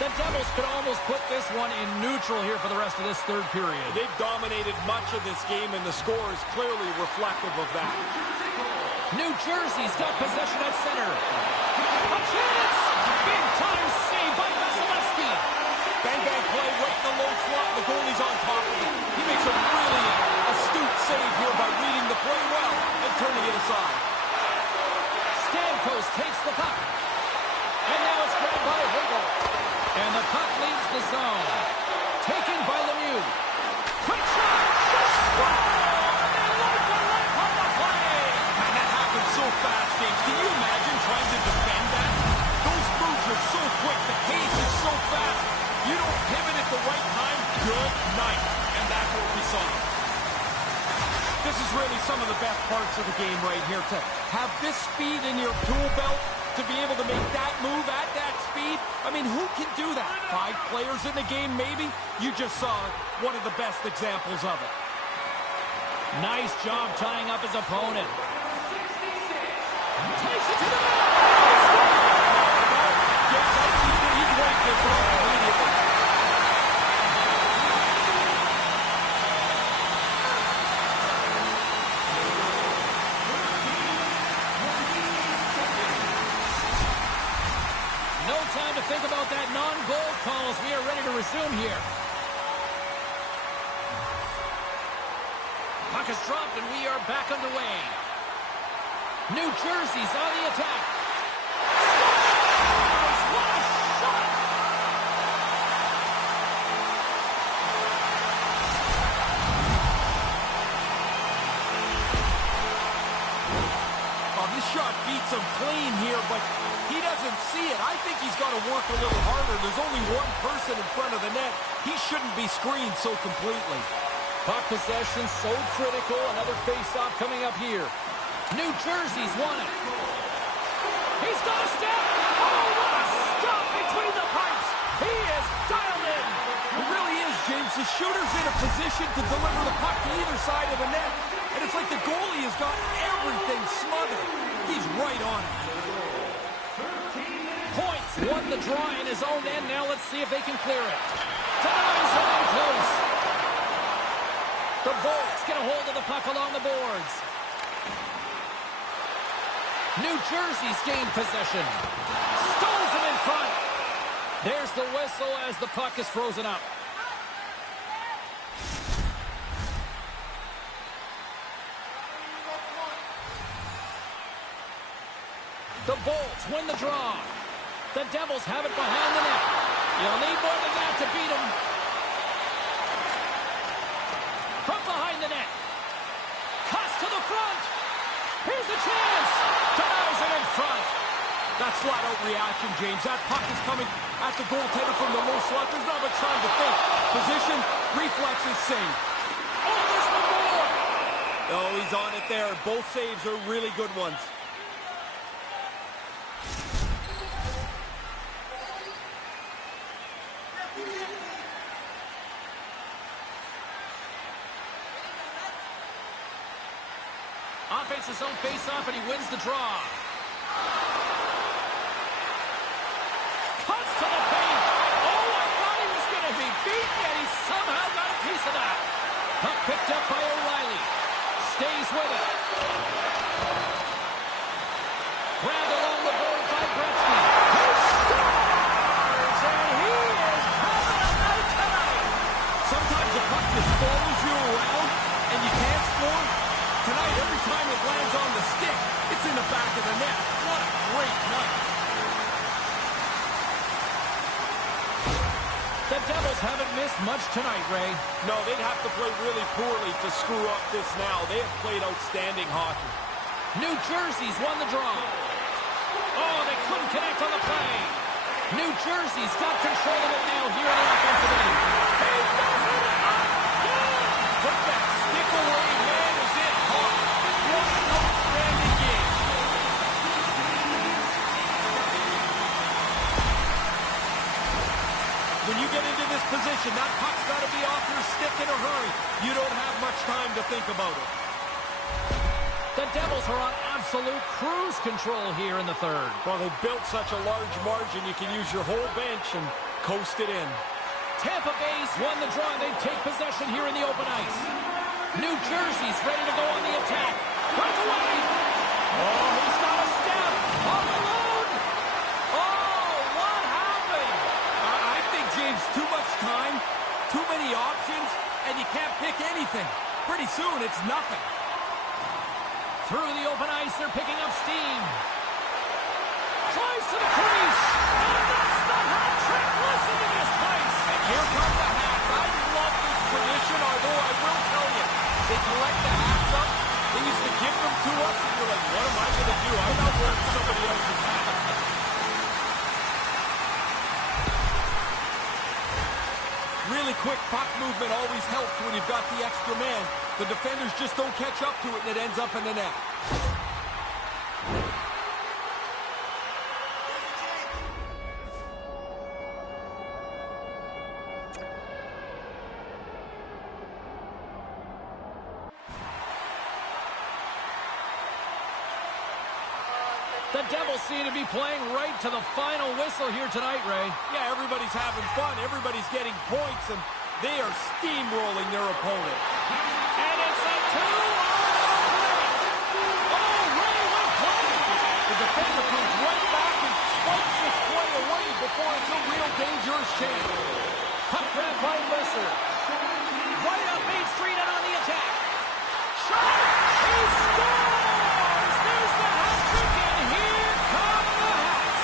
The Devils could almost put this one in neutral here for the rest of this third period. They've dominated much of this game, and the score is clearly reflective of that. New Jersey's got possession at center. A chance! Big time save by Vasilevsky. Bang play right in the low slot. The goalie's on top of it. He makes a really astute save here by reading the play well and turning it aside. Stamkos takes the puck. And now it's grabbed by Hagel. And the puck leaves the zone. Taken by Lemieux. Quick shot! So fast, James. Can you imagine trying to defend that? Those moves are so quick. The pace is so fast. You don't pivot at the right time. Good night. And that's what we saw. This is really some of the best parts of the game right here. To have this speed in your tool belt, to be able to make that move at that speed. I mean, who can do that? 5 players in the game, maybe? You just saw one of the best examples of it. Nice job tying up his opponent. Takes it to the net! He's waiting this off immediately. No time to think about that non-goal calls. We are ready to resume here. Puck is dropped and we are back underway. New Jersey's on the attack. What a shot! Oh, this shot beats him clean here, but he doesn't see it. I think he's got to work a little harder. There's only one person in front of the net. He shouldn't be screened so completely. Puck possession so critical. Another face-off coming up here. New Jersey's won it. He's got a step. Oh, what a stop between the pipes. He is dialed in. It really is, James. The shooter's in a position to deliver the puck to either side of the net. And it's like the goalie has got everything smothered. He's right on it. Points won the draw in his own end. Now let's see if they can clear it. Denies him in close. The Bolts get a hold of the puck along the boards. New Jersey's gained possession. Stones him in front. There's the whistle as the puck is frozen up. The Bolts win the draw. The Devils have it behind the net. You'll need more than that to beat them. From behind the net. Cuts to the front. Here's a chance. Denies it in front. That's flat-out reaction, James. That puck is coming at the goaltender from the low slot. There's not much time to think. Position, reflexes, save. Oh, there's one more. Oh, he's on it there. Both saves are really good ones. Offense his own face-off, and he wins the draw. Cuts to the paint. Oh, I thought he was going to be beaten, and he somehow got a piece of that. Puck picked up by O'Reilly. Stays with it. Grabbed along the board by Gretzky. He scores, and he is having a night tonight. Sometimes the puck just follows you around, and you can't score. Tonight, every time it lands on the stick, it's in the back of the net. What a great night. The Devils haven't missed much tonight, Ray. No, they'd have to play really poorly to screw up this now. They have played outstanding hockey. New Jersey's won the draw. Oh, they couldn't connect on the play. New Jersey's got control of it now here in the offensive end. He does it again! Put that stick away, man. Is it hot? What an outstanding game. When you get into this position, that puck's got to be off your stick in a hurry. You don't have much time to think about it. The Devils are on absolute cruise control here in the third. Well, they built such a large margin, you can use your whole bench and coast it in. Tampa Bay's won the draw. They take possession here in the open ice. New Jersey's ready to go on the attack. Right away. Oh, he's got a step. All alone. Oh, what happened? I think, James, too much time, too many options, and you can't pick anything. Pretty soon, it's nothing. Through the open ice, they're picking up steam. Tries to the crease. And that's the hat trick. Listen to this place. And here come the hats. I love this tradition, although I will tell you, they collect the hats up. They used to give them to us, and you're like, what am I going to do? I'm not wearing somebody else's hat. Really quick puck movement always helps when you've got the extra man. The defenders just don't catch up to it, and it ends up in the net. The Devils seem to be playing right to the final whistle here tonight, Ray. Yeah, everybody's having fun. Everybody's getting points, and they are steamrolling their opponent. And it's a 2-on-0 play. Oh, Ray, what play? The defender comes right back and swipes this play away before it's a real dangerous chance. Puck grab by Mercer. Right up Main Street and on the attack. Shot! He scores! There's the hat trick, and here come the Hats.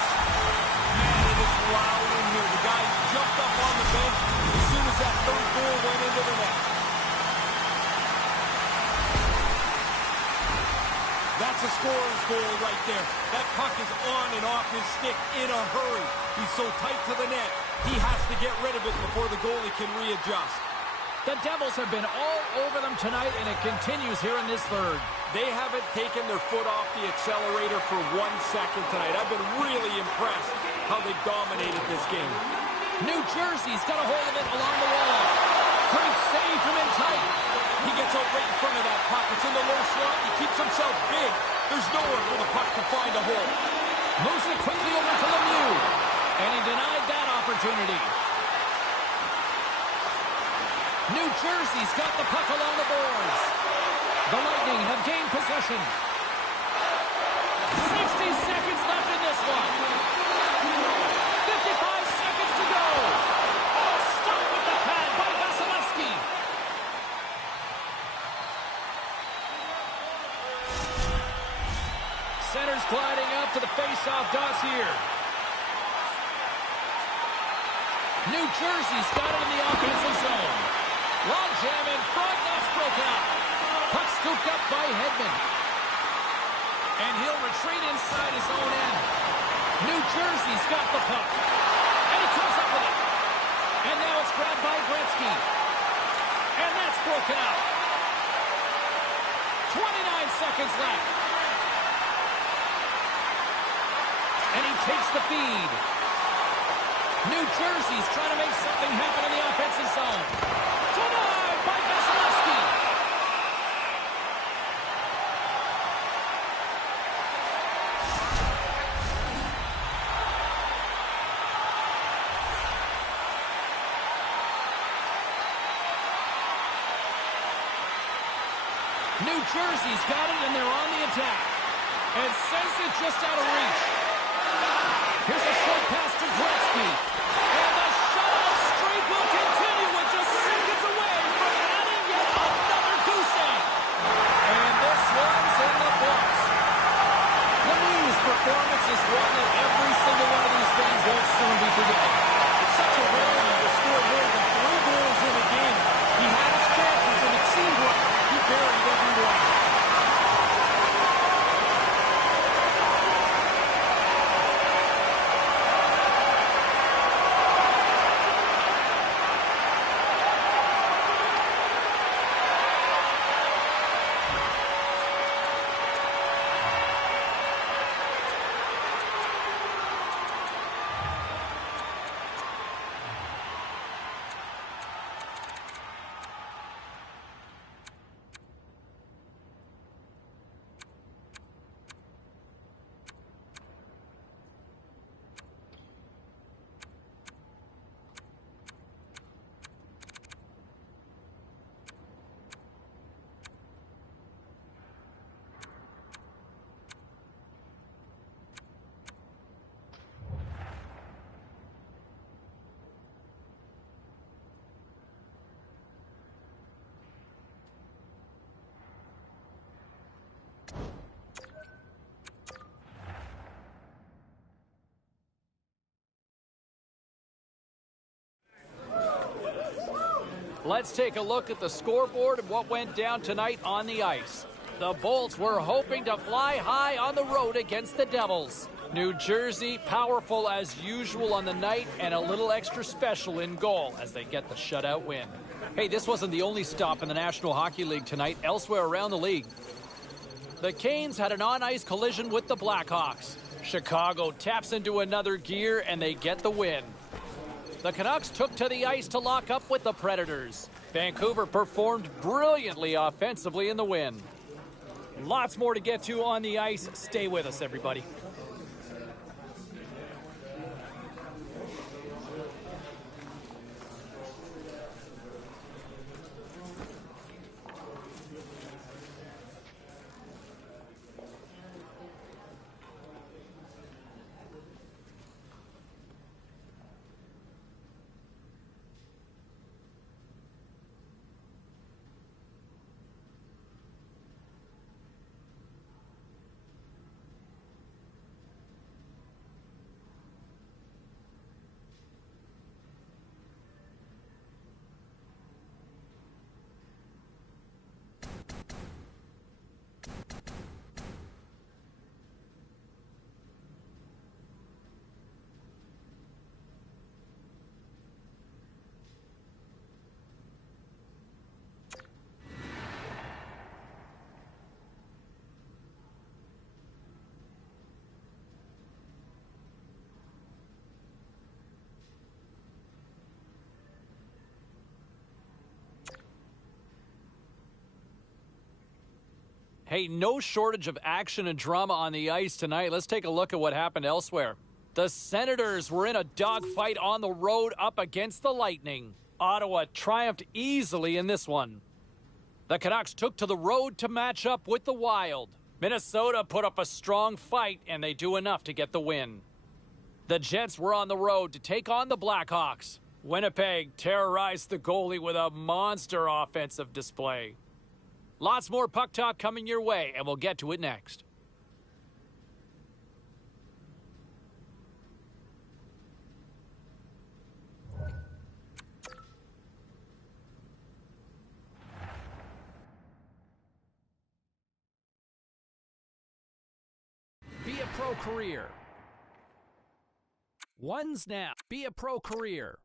Man, it is loud in here. The guys jumped up on the bench as soon as that third goal went into the net. That's a scorer's goal right there. That puck is on and off his stick in a hurry. He's so tight to the net, he has to get rid of it before the goalie can readjust. The Devils have been all over them tonight, and it continues here in this third. They haven't taken their foot off the accelerator for 1 second tonight. I've been really impressed how they dominated this game. New Jersey's got a hold of it along the wall. Great save from in tight. He gets out right in front of that puck. It's in the low slot. He keeps himself big. There's nowhere for the puck to find a hole. Moves it quickly over to Lemieux. And he denied that opportunity. New Jersey's got the puck along the boards. The Lightning have gained possession. 60 seconds left in this one. 55 seconds to go. Stop with the pad by Vasilevsky. Center's gliding up to the face-off dots here. New Jersey's got it in the offensive zone. Long jam in front, that's broken up. Puck scooped up by Hedman. And he'll retreat inside his own end. New Jersey's got the puck. And he comes up with it. And now it's grabbed by Gretzky. And that's broken up. 29 seconds left. And he takes the feed. New Jersey's trying to make something happen in the offensive zone. Denied by Vasilevsky. New Jersey's got it, and they're on the attack. And sends it just out of reach. Here's a short pass to Gretzky. And the shutout streak will continue with just seconds away from adding yet another goose egg. And this one's in the books. Lemieux's performance is one that every single one of these fans won't soon be forgetting. It's such a rarity to score more than 3 goals in a game. He had his chances, and it seemed like he buried every one. Let's take a look at the scoreboard and what went down tonight on the ice. The Bolts were hoping to fly high on the road against the Devils. New Jersey, powerful as usual on the night and a little extra special in goal as they get the shutout win. Hey, this wasn't the only stop in the National Hockey League tonight. Elsewhere around the league, the Canes had an on-ice collision with the Blackhawks. Chicago taps into another gear and they get the win. The Canucks took to the ice to lock up with the Predators. Vancouver performed brilliantly offensively in the win. Lots more to get to on the ice. Stay with us, everybody. Hey, no shortage of action and drama on the ice tonight. Let's take a look at what happened elsewhere. The Senators were in a dogfight on the road up against the Lightning. Ottawa triumphed easily in this one. The Canucks took to the road to match up with the Wild. Minnesota put up a strong fight, and they do enough to get the win. The Jets were on the road to take on the Blackhawks. Winnipeg terrorized the goalie with a monster offensive display. Lots more puck talk coming your way, and we'll get to it next. Be a pro career. One's now. Be a pro career.